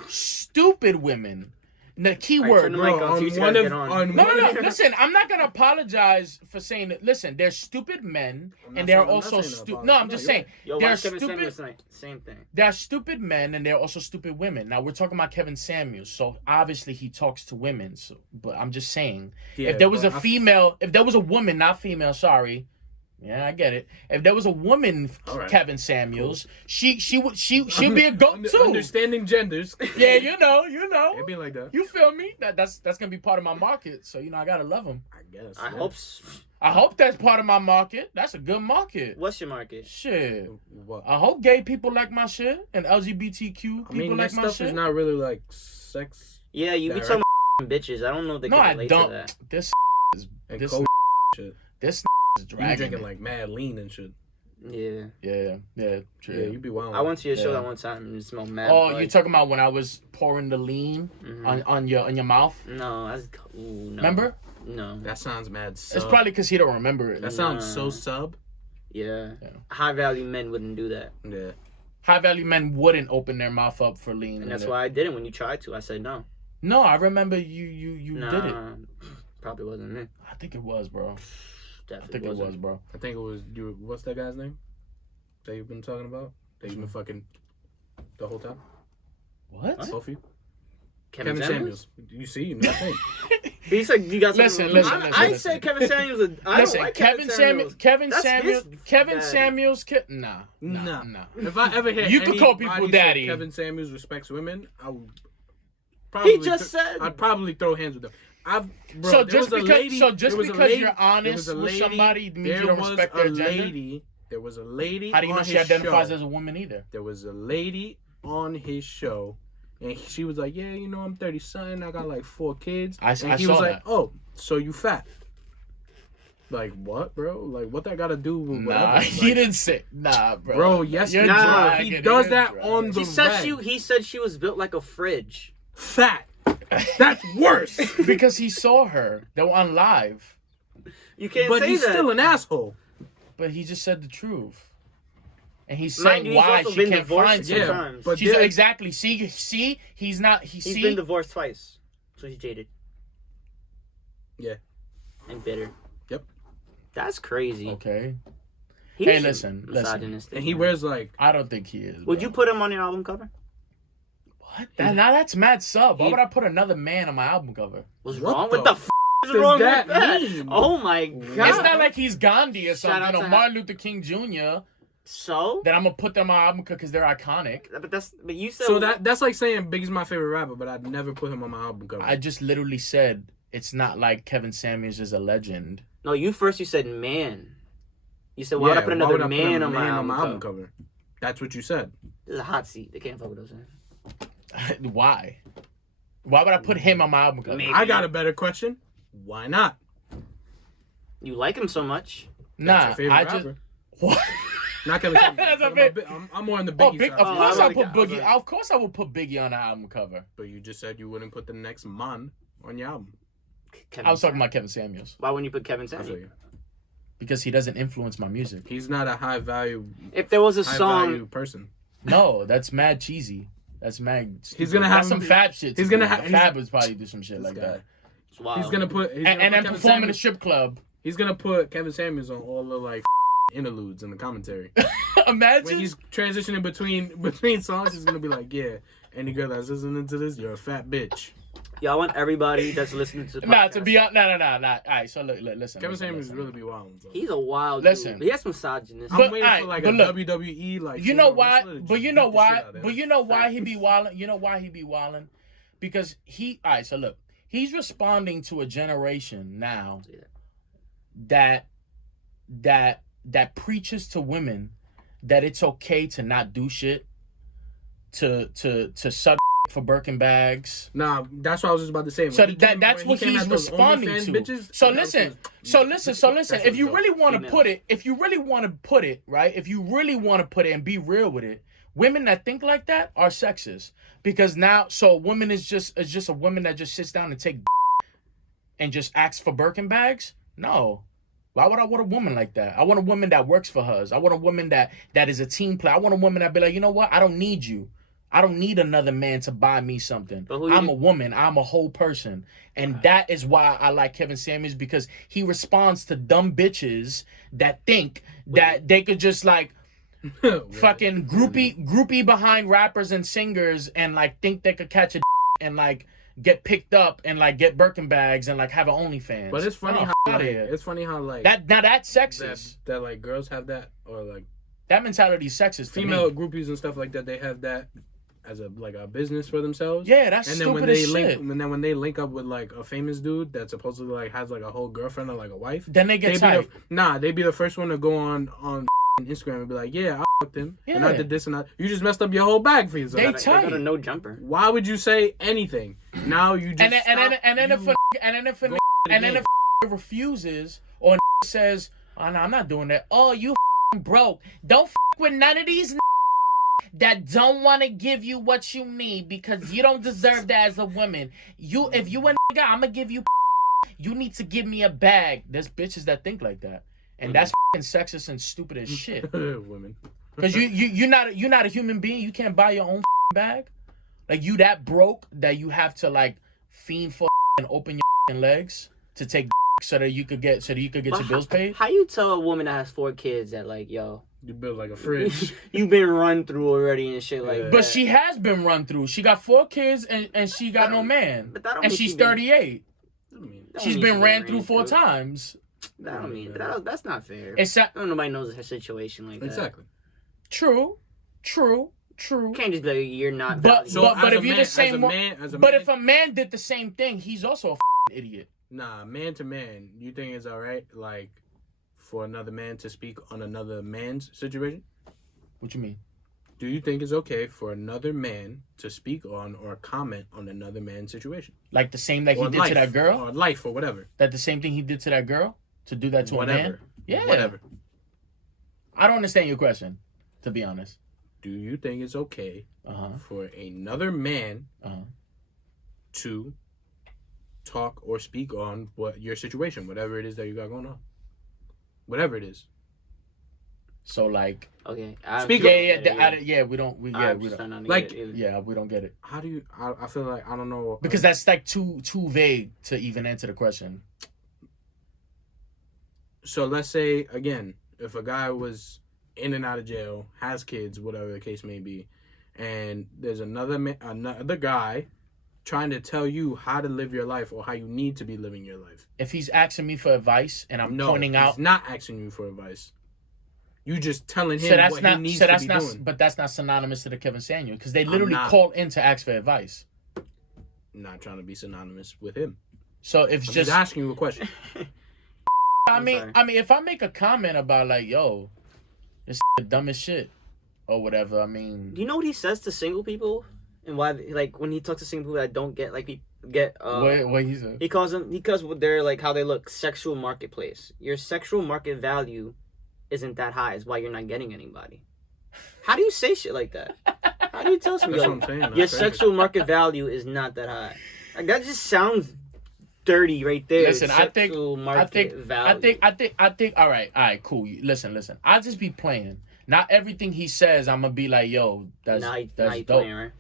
Stupid women. The key All right, word. turn the Bro, mic on so on you guys one get of on. No. Listen, I'm not gonna apologize for saying that. Listen, they're stupid men, I'm not and they're saying- I'm not also saying stupid. apologize. No, I'm just saying Yo, they're watch Kevin stupid. Samuels tonight. Same thing. They're stupid men, and they're also stupid women. Now we're talking about Kevin Samuels, so obviously he talks to women. So, but I'm just saying, Yeah, if there was a but I- female, if there was a woman, not female, sorry. Yeah, I get it. If there was a woman, All right. Kevin Samuels, she'd be a goat too. Understanding genders. Yeah, you know. It'd be like that. You feel me? That's gonna be part of my market. So I gotta love them. I guess. I yeah. hope. I hope that's part of my market. That's a good market. What's your market? Shit. What? I hope gay people like my shit and LGBTQ people I mean, like this my stuff shit. is not really like sex Yeah, you be Direct. talking about bitches. I don't know if they No, can I relate don't. to that. This is and this cold shit. this is You be dragging drinking it. like mad lean and shit. Yeah. Yeah, Yeah, true. you be wild. I went to your show Yeah. that one time and it smelled mad. Oh, bud. you talking about when I was pouring the lean on your mouth? No, that's no. Remember? No. That sounds mad sub. It's probably because he don't remember it. That sounds so Nah. sub. Yeah. Yeah. High value men wouldn't do that. Yeah. High value men wouldn't open their mouth up for lean. And that's why I didn't when you tried to. I said no. No, I remember you Nah, did it. Probably wasn't me. I think it was, bro. I Definitely think it wasn't. was, bro. I think it was you. What's that guy's name? That you've been talking about? That you've been fucking the whole time? What? Both of you? Kevin Samuels. Samuels? You see, you know the thing. He said you got Listen, something. I listen. said Kevin Samuels. I Listen, don't like Kevin Samuels. Kevin That's Samuels. his Kevin daddy. Samuels. Nah. Nah. If I ever hear You could call anybody people say daddy. Kevin Samuels respects women, I would probably. He just said. I'd probably throw hands with them. Bro, So there just was a because, lady, so just there was a because lady- you're there honest was a with lady- somebody means you there don't was respect a their gender. lady. There was a lady. How do you know on she his identifies show. as a woman either? There was a lady on his show, and she was like, "Yeah, you know, I'm 30 something. I got like 4 kids." I and he was saw like, that. "Oh, so you fat?" Like what, bro? Like what that got to do with whatever? Nah, Like, he didn't say. Nah, bro. Bro, yes, You're Nah. dragging he it, does you're that dragging on it. the He said reg. He said she was built like a fridge. Fat. That's worse. Because he saw her. They were on live. You can't But say he's that. still an asshole. But he just said the truth. And he's Mind saying you, he's why also she been can't divorced find Yeah, someone. sometimes. but She's there- exactly. See, he's not. He's been divorced twice, so he's jaded. Yeah. And bitter. Yep. That's crazy. Okay. He's Hey, listen. misogynistic, And he man. wears like I don't think he is. Would bro. you put him on your album cover? What? Now that's mad sub. Why He- would I put another man on my album cover? What's What wrong? the What the f is does wrong that with that? mean? Oh my god! It's not like he's Gandhi or Shout out something, to or Martin Luther King Jr. So. That I'm gonna put them on my album cover because they're iconic. But you said so that's like saying Biggie's my favorite rapper, but I'd never put him on my album cover. I just literally said it's not like Kevin Samuels is a legend. No, you said man. You said why would I put another why would I man a on my album cover? cover? That's what you said. This is a hot seat. They can't fuck with us. Man. Why? Why would I put him on my album cover? Maybe. I got a better question. Why not? You like him so much. That's Nah, your favorite I rapper. just what? Not Kevin Samuels. That's a I'm, bit- I'm more on the Oh, Biggie big, side. of Oh, course I I'll like put that. I Boogie. like- Of course I will put Biggie on the album cover. But you just said you wouldn't put the next man on your album. Kevin I was talking Sam- about Kevin Samuels Why wouldn't you put Kevin I feel Samuels? you. because he doesn't influence my music. He's not a high value If there was a song, person. No, that's mad cheesy. That's mad. He's gonna have that's some him- Fab shit. he's to gonna do. have- Fab would probably do some shit This like guy. that. it's wild. He's gonna put And then Kevin perform in a Samuels- strip club. He's gonna put Kevin Samuels on all the like interludes in the commentary. When Imagine. he's transitioning between songs, he's gonna be like, "Yeah, any girl that's listening to this, you're a fat bitch." Y'all want everybody that's listening to the podcast. Nah, to be honest, no. All right, so look, listen. Kevin listen, Samuels listen. really be wild. So. He's a wild Listen. dude. He has misogynist. I'm But, waiting alright, for like but a look, WWE like. You know female why? wrestler to But just you know beat the why? shit out of him. But you know why he be wildin'? You know why he be wildin'? Because he. All right, so look, he's responding to a generation now Yeah. that preaches to women that it's okay to not do shit, to suck for Birkin bags. Nah, that's what I was just about to say. When So he came- that's when what he came he's at those responding OnlyFans to. bitches, So that listen, was- so listen. that's If you dope. really want to Females. put it, if you really want to put it and be real with it, women that think like that are sexist because now, so a woman is just a woman that just sits down and take and just asks for Birkin bags. No. Why would I want a woman like that? I want a woman that works for hers. I want a woman that is a team player. I want a woman that be like, you know what? I don't need you. I don't need another man to buy me something. But who I'm you- a woman. I'm a whole person. And that is why I like Kevin Samuels, because he responds to dumb bitches that think that they could just like fucking groupie behind rappers and singers and like think they could catch a and like get picked up and like get Birkin bags and like have an OnlyFans. But it's funny Oh, how outta like, here. it's funny how like that's sexist. that like girls have that, or like That mentality is sexist to female me. groupies and stuff like that. They have that as a like a business for themselves. Yeah, that's And then when stupid they as link, shit. and then when they link up with like a famous dude that supposedly like has like a whole girlfriend or like a wife, Then they get tight. they be the first one to go on Instagram and be like, yeah, I fucked him, and I Yeah. did this and that. You just messed up your whole bag for yourself. They They tight. got a no jumper. Why would you say anything? Now you just And then if again. refuses or says, "Oh no, I'm not doing that." Oh, you broke. Don't with none of these that don't want to give you what you need because you don't deserve that as a woman. If you a nigga, I'm gonna give you. You need to give me a bag. There's bitches that think like that, and that's sexist and stupid as shit. Women. Because you're not a human being. You can't buy your own bag. Like you that broke that you have to like fiend for and open your legs to take so that you could get your bills paid. How you tell a woman that has 4 kids that like, yo, you build like a fridge. You've been run through already and shit like that. But she has been run through. She got 4 kids and she got no man. But that don't and mean she's 38. She's been ran through 4 times. That don't mean that's not fair. Nobody knows her situation like that. Exactly. True. You can't just be like, you're not. But if you're the same, but if a man did the same thing, he's also a idiot. Nah, man to man, you think it's alright, like, for another man to speak on another man's situation? What you mean? Do you think it's okay for another man to speak on or comment on another man's situation? Like the same that he did to that girl? Or life, or whatever. That the same thing he did to that girl? To do that to a man? Yeah. Whatever. I don't understand your question, to be honest. Do you think it's okay for another man to talk or speak on what your situation, whatever it is that you got going on? Whatever it is. So like, okay, we don't like, we don't get it. How do you? I feel like I don't know because that's like too vague to even answer the question. So let's say again, if a guy was in and out of jail, has kids, whatever the case may be, and there's another guy trying to tell you how to live your life or how you need to be living your life. If he's asking me for advice and I'm pointing out, he's not asking you for advice. You just telling him what he needs to be doing. But that's not synonymous to the Kevin Samuel because they literally called in to ask for advice. I'm not trying to be synonymous with him. So if I'm just asking you a question. I mean, if I make a comment about like, yo, this the dumbest shit or whatever, I mean, do you know what he says to single people and why? Like when he talks to single people that don't get what he said? He calls them because they're like how they look, sexual marketplace. Your sexual market value isn't that high. Is why you're not getting anybody. How do you say shit like that? How do you tell somebody like, your sexual market value is not that high? Like that just sounds dirty right there. Listen, I think. All right, cool. Listen. I'll just be playing. Not everything he says, I'm gonna be like, yo, that's dope. Playing, right?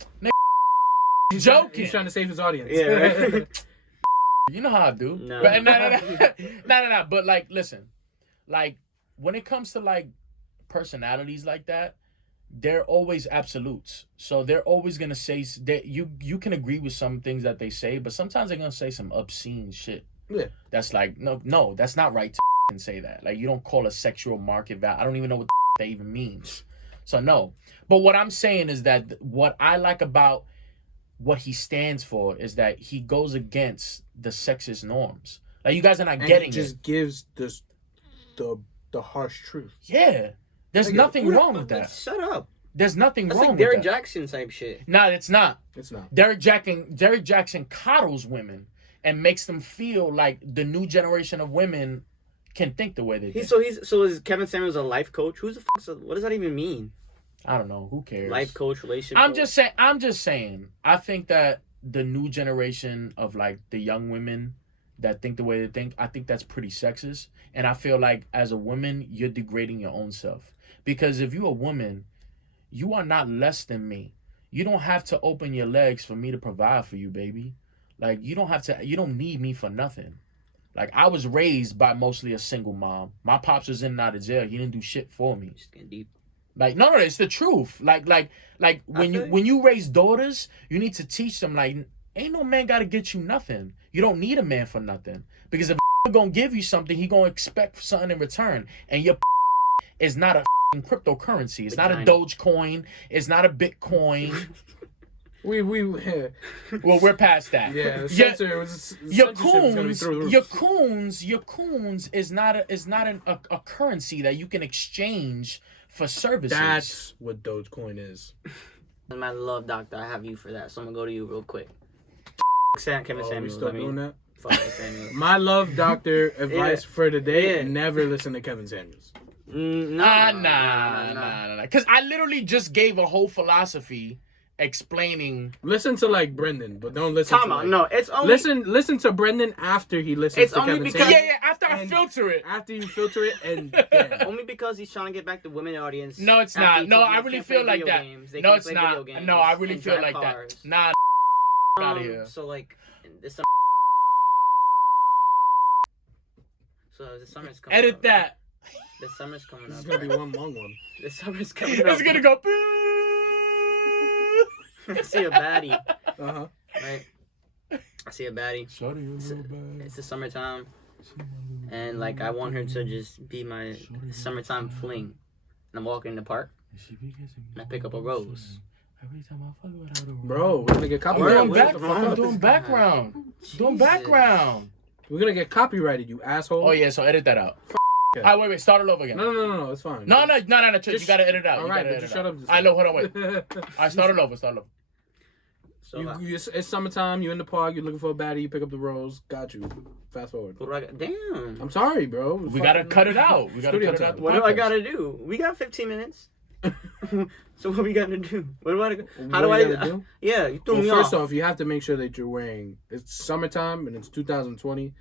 He's joking. He's trying to save his audience. Yeah. Right? You know how I do. No. But, no. But like, listen, like when it comes to like personalities like that, they're always absolutes. So they're always gonna say that you can agree with some things that they say, but sometimes they're gonna say some obscene shit. Yeah. That's like no, that's not right to say that. Like you don't call a sexual market value. I don't even know what that even means. So no. But what I'm saying is that what I like about what he stands for is that he goes against the sexist norms. Like you guys are not getting it. He just gives the harsh truth. Yeah. There's nothing wrong with that. Shut up. There's nothing wrong with that. That's like Derek Jackson type shit. No, it's not. It's not. Derek Jackson coddles women and makes them feel like the new generation of women can think the way they think. So is Kevin Samuels a life coach? Who's the fuck? What does that even mean? I don't know. Who cares? Life coach, relationship. I'm just saying. I think that the new generation of like the young women that think the way they think, I think that's pretty sexist. And I feel like as a woman, you're degrading your own self. Because if you're a woman, you are not less than me. You don't have to open your legs for me to provide for you, baby. Like, you don't need me for nothing. Like, I was raised by mostly a single mom. My pops was in and out of jail. He didn't do shit for me. Just getting deep. Like, no, it's the truth. Like when you raise daughters, you need to teach them, like, ain't no man gotta get you nothing. You don't need a man for nothing. Because if gonna give you something, he gonna expect something in return. And your is not a cryptocurrency. It's not a Dogecoin. It's not a Bitcoin. Well, we're past that. Yeah, your coons is not a currency that you can exchange for services. That's what Dogecoin is. My love doctor, I have you for that, so I'm gonna go to you real quick. Kevin Samuels. We still doing that? Fuck Samuels. My love doctor advice for today: never listen to Kevin Samuels. Nah. Because I literally just gave a whole philosophy explaining. Listen to like Brenden, but don't listen to like, no, it's only listen to Brenden after he listens It's to only Kevin because- Samuels. Yeah, after I filter it. After you filter it and damn. only because he's trying to get back the women audience. No, it's After not. he No, told I them really can't feel play like video that. games, they No, can't it's play not. video games No, I really and feel drive like cars. that. Nah, out of here. So like, this summer. So the summer's coming. Edit up. that. The summer's coming This up. is gonna be one long one. The summer's coming up. It's gonna go. I see a baddie, Uh-huh. right? I see a baddie. It's the summertime, and like I want her to just be my summertime fling. And I'm walking in the park, and I pick up a rose. Bro, we're gonna get I'm copyrighted. doing background. Doing background. We're gonna get copyrighted, you asshole. Oh yeah, so edit that out. Okay. All right, wait, start it over again. No, it's fine. No, you gotta edit it out. All You right, gotta but edit just it shut out. up. I know, hold on, wait. I started over. So like, It's summertime. You in the park. You're looking for a baddie. You pick up the rose. Got you. Fast forward. what do I got? Damn. I'm sorry, bro. We gotta cut it out. We gotta Studio cut it out. time. the What do I podcast. gotta do? We got 15 minutes. So what we gotta do? What do I? How What do you gotta I? do? Yeah, you threw Well, me first off. off, you have to make sure that you're wearing. It's summertime and it's 2020.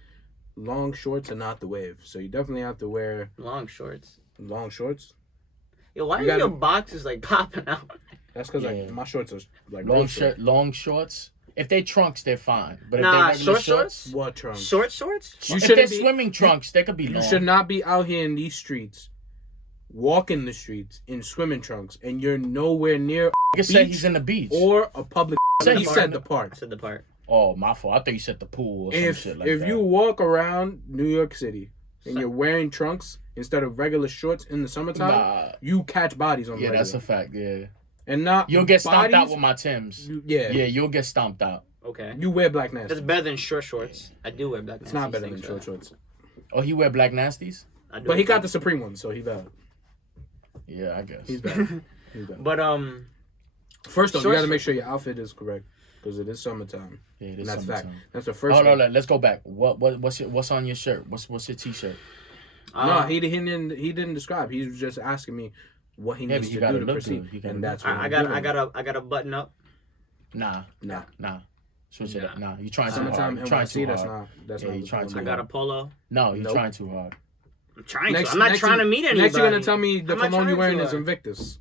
Long shorts are not the wave, so you definitely have to wear Long shorts. long shorts. Yo, why You are gotta- your boxes like popping out? That's because Yeah. like my shorts are like Long real shirt, long shorts. If they trunks, they're fine. But if Nah, they're regular short shorts? What trunks? Short shorts? You if they're shouldn't be. swimming trunks, they could be You long. should not be out here in these streets, walking the streets in swimming trunks, and you're nowhere near Nigga said beach he's in the beach. or a public. Said He he's said in the the- park. I said the part. Oh, my fault. I thought you said the pool or some If shit like if that. you walk around New York City and So- you're wearing trunks instead of regular shorts in the summertime, Nah. you catch bodies on the Yeah, regular. that's a fact. Yeah, And not you'll get stomped out bodies, with my Timbs. Yeah, Yeah, you'll get stomped out. Okay. you wear black nasty. That's better than short shorts. I do wear black. It's not nasties, better than thanks for short that. shorts. Oh, he wear black nasties? I do But he wear got black- the Supreme one, so he bad. Yeah, I guess. He's bad. He's bad. But First off, you Short got to make shorts. sure your outfit is correct because it is summertime. Yeah, it And is that's fact. summertime. That's the first. Oh no, one. no, let's go back. What's on your shirt? What's your t-shirt? No, he didn't describe. He was just asking me what he Yeah, needs but you to gotta do to look proceed, good. You gotta and look that's what I I'm got doing. I got a button up. Nah. Switch it up. Nah, you trying too Summertime hard. You trying NYC. too That's hard. not. That's Yeah, not. you what's trying going to- I on. got a polo. No, you're Nope. trying too hard. I'm trying Next- to. I'm not next trying you- to meet anybody. Next, you're gonna tell me the I'm not cologne you're trying wearing to, is Invictus.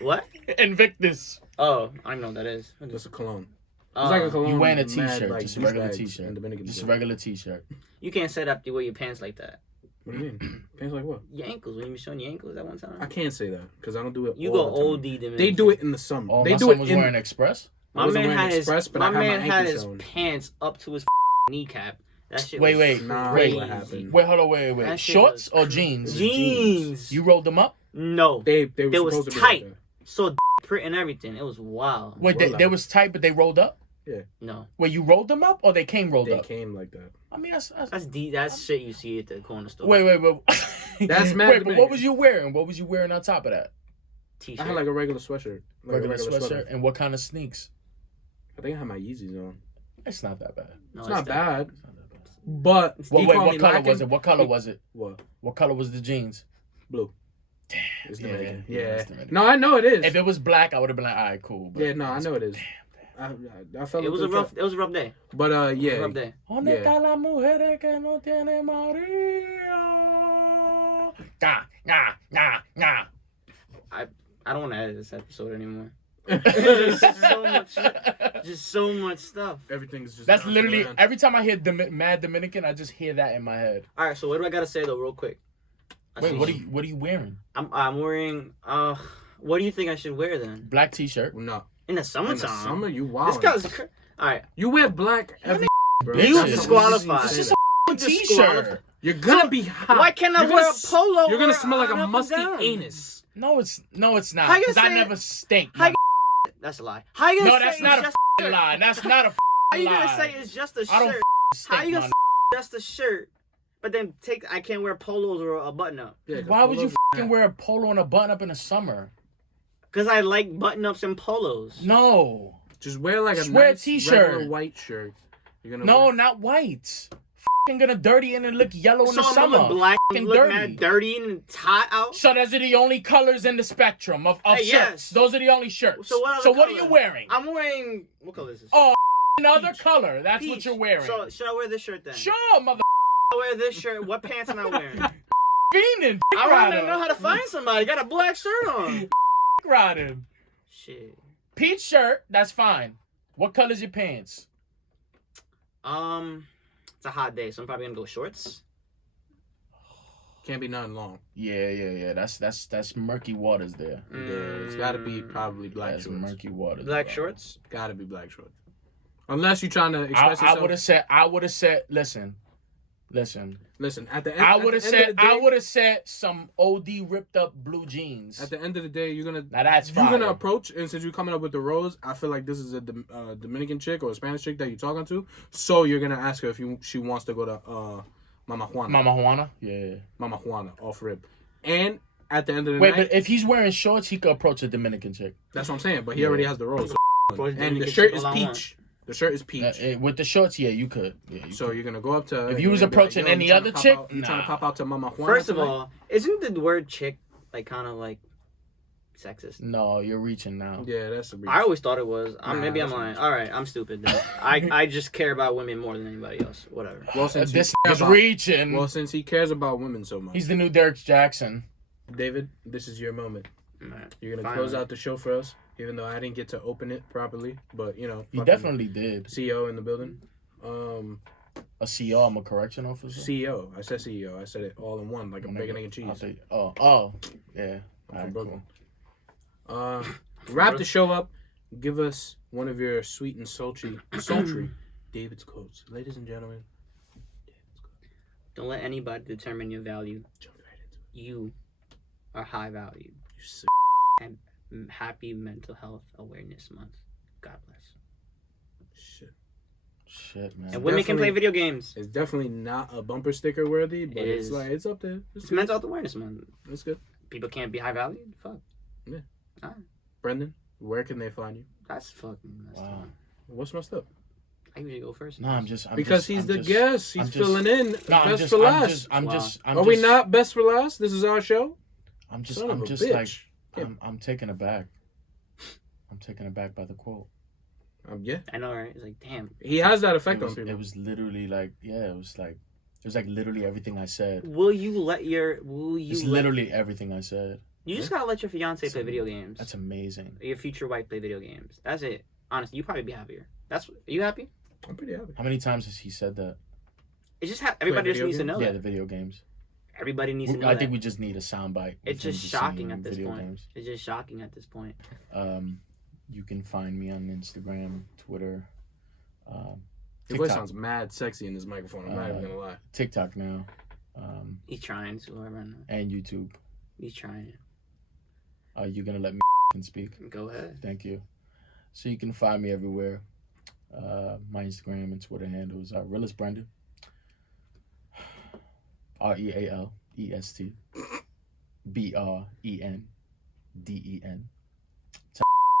What? Invictus. Oh, I know what that is. That's a cologne. Oh, It's like a cologne. You wearing a mad, t-shirt, like, just a regular douchebags t-shirt. in Dominican Just a Republic. regular t-shirt. you can't say that after you wear your pants like that. What do you mean? Pants like what? Your ankles. When you be showing your ankles that one I time. can't say that because I don't do it. You all go the time. OD. Dominican. They do it in the summer. Oh, they my do son it was in. wearing Express? I My wasn't man wearing had Express, his. but My I had man my had ankle his showing. pants up to his kneecap. That shit. Wait, was wait, Nah, crazy. what happened? Wait, hold on, wait. That shit Shorts was or jeans? Jeans. You rolled them up? No. They They were was supposed to be tight. like So print and everything. It was wild. Wait, they was tight, but they rolled up? No. Wait, you rolled them up or they came rolled that. They up? came like that. I mean, that's That's shit you see at the corner store. wait. That's mad Wait, but Dominican. what was you wearing? What was you wearing on top of that? T-shirt. I had like a regular sweatshirt. Like Regular a regular sweatshirt sweater. and what kind of sneaks? I think I had my Yeezys on. It's not that bad. No, It's not bad, It's not that bad. but Well, he wait, called what me color lacking. was it? What color was it? What? What color was the jeans? Blue. Damn. It's Yeah, Dominican. yeah, Yeah. it's Dominican. No, I know it is. If it was black, I would have been like, all right, cool. But Yeah, no, I know it is. I felt It was a rough day. But It was a yeah. rough day. ¿Dónde Yeah. está la mujer que no tiene marido? Nah. I don't want to edit this episode anymore. Just so much stuff. Everything's just. That's bouncing literally around. every time I hear Mad Dominican, I just hear that in my head. All right, so what do I gotta say though, real quick? Wait, what are you wearing? I'm wearing. What do you think I should wear then? Black t-shirt. No. In the In summertime. the summer, you This wild. guy's. All right. You wear black every. Bro. You That's disqualified. the- This is a t-shirt. You're gonna be hot. Why can't I You're wear gonna a polo? You're gonna where smell like I'm a up and musty down? anus. No, it's not. How you Because I say- never stink. How That's a lie. How you gonna No, say that's it's not a just f***ing lie. That's not a How you lie. gonna say it's just a I don't shirt? stink, How you gonna man. say just a shirt? But then I can't wear polos or a button up Yeah, 'cause Why would you polos- fucking wear a polo and a button up in the summer? because I like button ups and polos. No. Just wear like a Just wear a nice t-shirt. regular white shirt. You're gonna No, wear- not white. gonna dirty and look yellow in So the I'm summer. gonna look black, F***ing look dirty. mad dirty and it's hot out. So those are the only colors in the spectrum of Yes. shirts. Those are the only shirts. So what other what are color? you wearing? I'm wearing, what color is this? Oh, another Peach. color. That's what Peach. you're wearing. So should I wear this shirt then? Sure, mother I wear this shirt. What pants am I wearing? fiending. I want to know how to find somebody. Got a black shirt on. Riding. Shit. Peach shirt, that's fine. What color's your pants? It's a hot day, so I'm probably gonna go shorts. Can't be nothing long. Yeah. That's murky waters there. Yeah, it's got to be probably black That's shorts. murky waters. Black bro. shorts. Got to be black shorts. Unless you're trying to express I yourself. would have said. Listen. Listen, at the end, I would have have said some OD ripped up blue jeans. At the end of the day, you're gonna Now that's you're fire. gonna approach, and since you're coming up with the roles, I feel like this is a Dominican chick or a Spanish chick that you're talking to. So you're gonna ask her if she wants to go to Mama Juana. Mama Juana. Yeah. Mama Juana off rip. And at the end of the Wait, night, but if he's wearing shorts, he could approach a Dominican chick. that's what I'm saying. But he already has the roles. Approach And the Dominican shirt chick is all I want. peach. The shirt is peach. With the shorts, yeah, you could. Yeah, you So could. you're gonna go up to her. If and you was you're gonna be approaching "Yo, any you tryna other pop chick, out- you trying to nah. pop out to Mama Juana First of tonight?" all, isn't the word chick like kind of like sexist? No, you're reaching now. Yeah, that's a reach. I always thought it was. Maybe I'm that's lying. not All right, I'm stupid. Then. I just care about women more than anybody else. Whatever. Well, since This he cares is about- reaching. Well, since he cares about women so much, He's the new Derek Jackson. David, this is your moment. Alright, You're gonna finally. close out the show for us, even though I didn't get to open it properly. But you know, He fucking definitely did. CEO in the building. A CO, I'm a correction officer. CEO. I said CEO. I said it all in one, like a bacon, egg, and I'll cheese. take- yeah. I'm All from right, Brooklyn. cool. Wrap the show up. Give us one of your sweet and sultry David's quotes, ladies and gentlemen. Don't let anybody determine your value. Jump right into it. You are high value. You sick. And happy Mental Health Awareness Month. God bless. Shit. Shit, man. And women can play definitely- video games. It's definitely not a bumper sticker worthy, but It it's is. like it's up there. It's It's good. Mental Health Awareness Month. It's good. People can't be high valued. Fuck. Brendan, where can they find you? That's fucking messed Wow. up. What's messed up? I usually go first. No, I'm just Because he's the guest. He's I'm just- filling in. No, best for last. Are we not best for last? This is our show. I'm just Son of a like bitch. I'm taken aback. I'm taken aback by the quote. Yeah. I know, right? It's like, damn. He has that effect It was, on people. it was literally like, yeah, it was like literally everything I said. Will you let your? It's literally everything I said. You just gotta let your fiance play video games. That's amazing. Your future wife play video games. That's it. Honestly, you probably be happier. Are you happy? I'm pretty happy. How many times has he said that? It's just everybody just video needs to games? know Yeah, that. the video games. Everybody needs to know I that. think we just need a soundbite. It's of him just singing shocking at this video point. games. It's just shocking at this point. You can find me on Instagram, Twitter, Your voice TikTok. sounds mad sexy in this microphone. I'm not even gonna lie. TikTok now, He's trying to. Whoever. and YouTube. He's trying. Are you gonna let me speak? Go ahead. Thank you. So you can find me everywhere. My Instagram and Twitter handles are Artist Brenden. REALEST BRENDEN.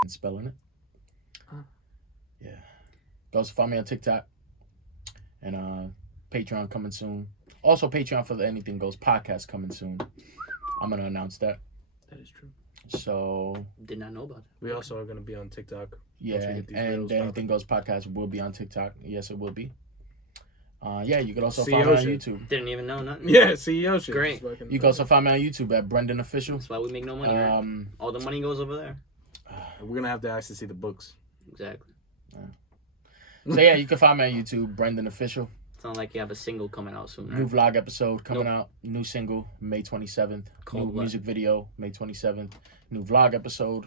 Spelling it. Yeah. Also find me on TikTok and Patreon coming soon. Also Patreon for the Anything Goes podcast coming soon. I'm gonna announce that. That is true. So Did not know about that. We also are gonna be on TikTok. yeah, Once we get these and reels the Anything Goes podcast will be on TikTok. Yes, it will be. Yeah, you can also find me CEO on shit. YouTube. Didn't even know nothing. Yeah, CEO shit. Great. Just fucking- You can also find me on YouTube at Brenden Official. That's why we make no money. Right? All the money goes over there. We're gonna have to actually see the books. Exactly. So yeah, you can find me on YouTube, Brenden Official. Sounds like you have a single coming out soon. New Right? vlog episode coming Nope. out. New single, May 27th. Called New what? music video, May 27th. New vlog episode.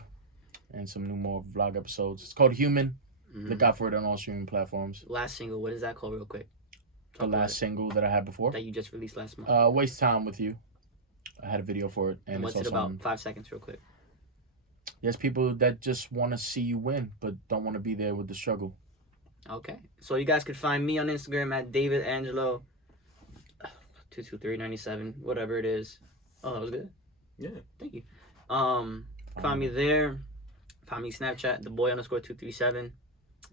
And some new more vlog episodes. It's called Human. Look out for it on all streaming platforms. Last single. What is that called, real quick? The Talk about last it. single that I had before. That you just released last month. Waste Time With You. I had a video for it. And What's it's it also about? on- 5 seconds, real quick. There's people that just want to see you win, but don't want to be there with the struggle. Okay. So you guys could find me on Instagram at David Angelo 22397, whatever it is. Oh, that was good. Yeah. Thank you. Find me there. Find me Snapchat, theboy_237.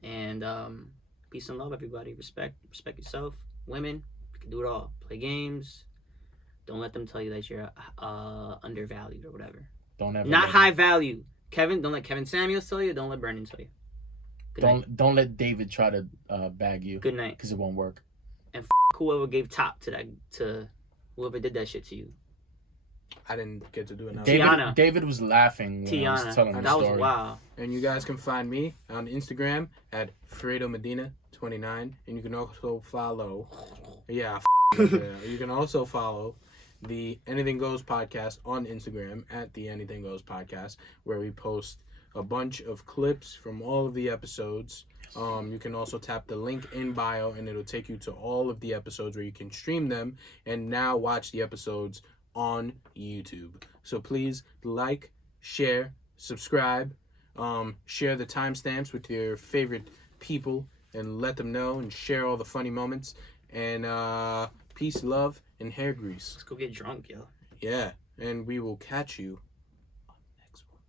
And peace and love, everybody. Respect yourself. Women, You can do it all. Play games. Don't let them tell you that you're undervalued or whatever. Don't ever. Not let high value. Kevin, don't let Kevin Samuels tell you. Don't let Brenden tell you. Good night. Don't let David try to bag you. Good night. Because it won't work. Whoever gave top to whoever did that shit to you. I didn't get to do it now. Tiana. David was laughing when I was telling the That was story. wow. And you guys can find me on Instagram at FredoMedina29, and you can also follow. Yeah, you can also follow the Anything Goes podcast on Instagram at the Anything Goes podcast, where we post a bunch of clips from all of the episodes. You can also tap the link in bio, and it'll take you to all of the episodes where you can stream them and now watch the episodes on YouTube. So please like, share, subscribe, share the timestamps with your favorite people and let them know, and share all the funny moments. And peace, love, and hair grease. Let's go get drunk, yo. Yeah, and we will catch you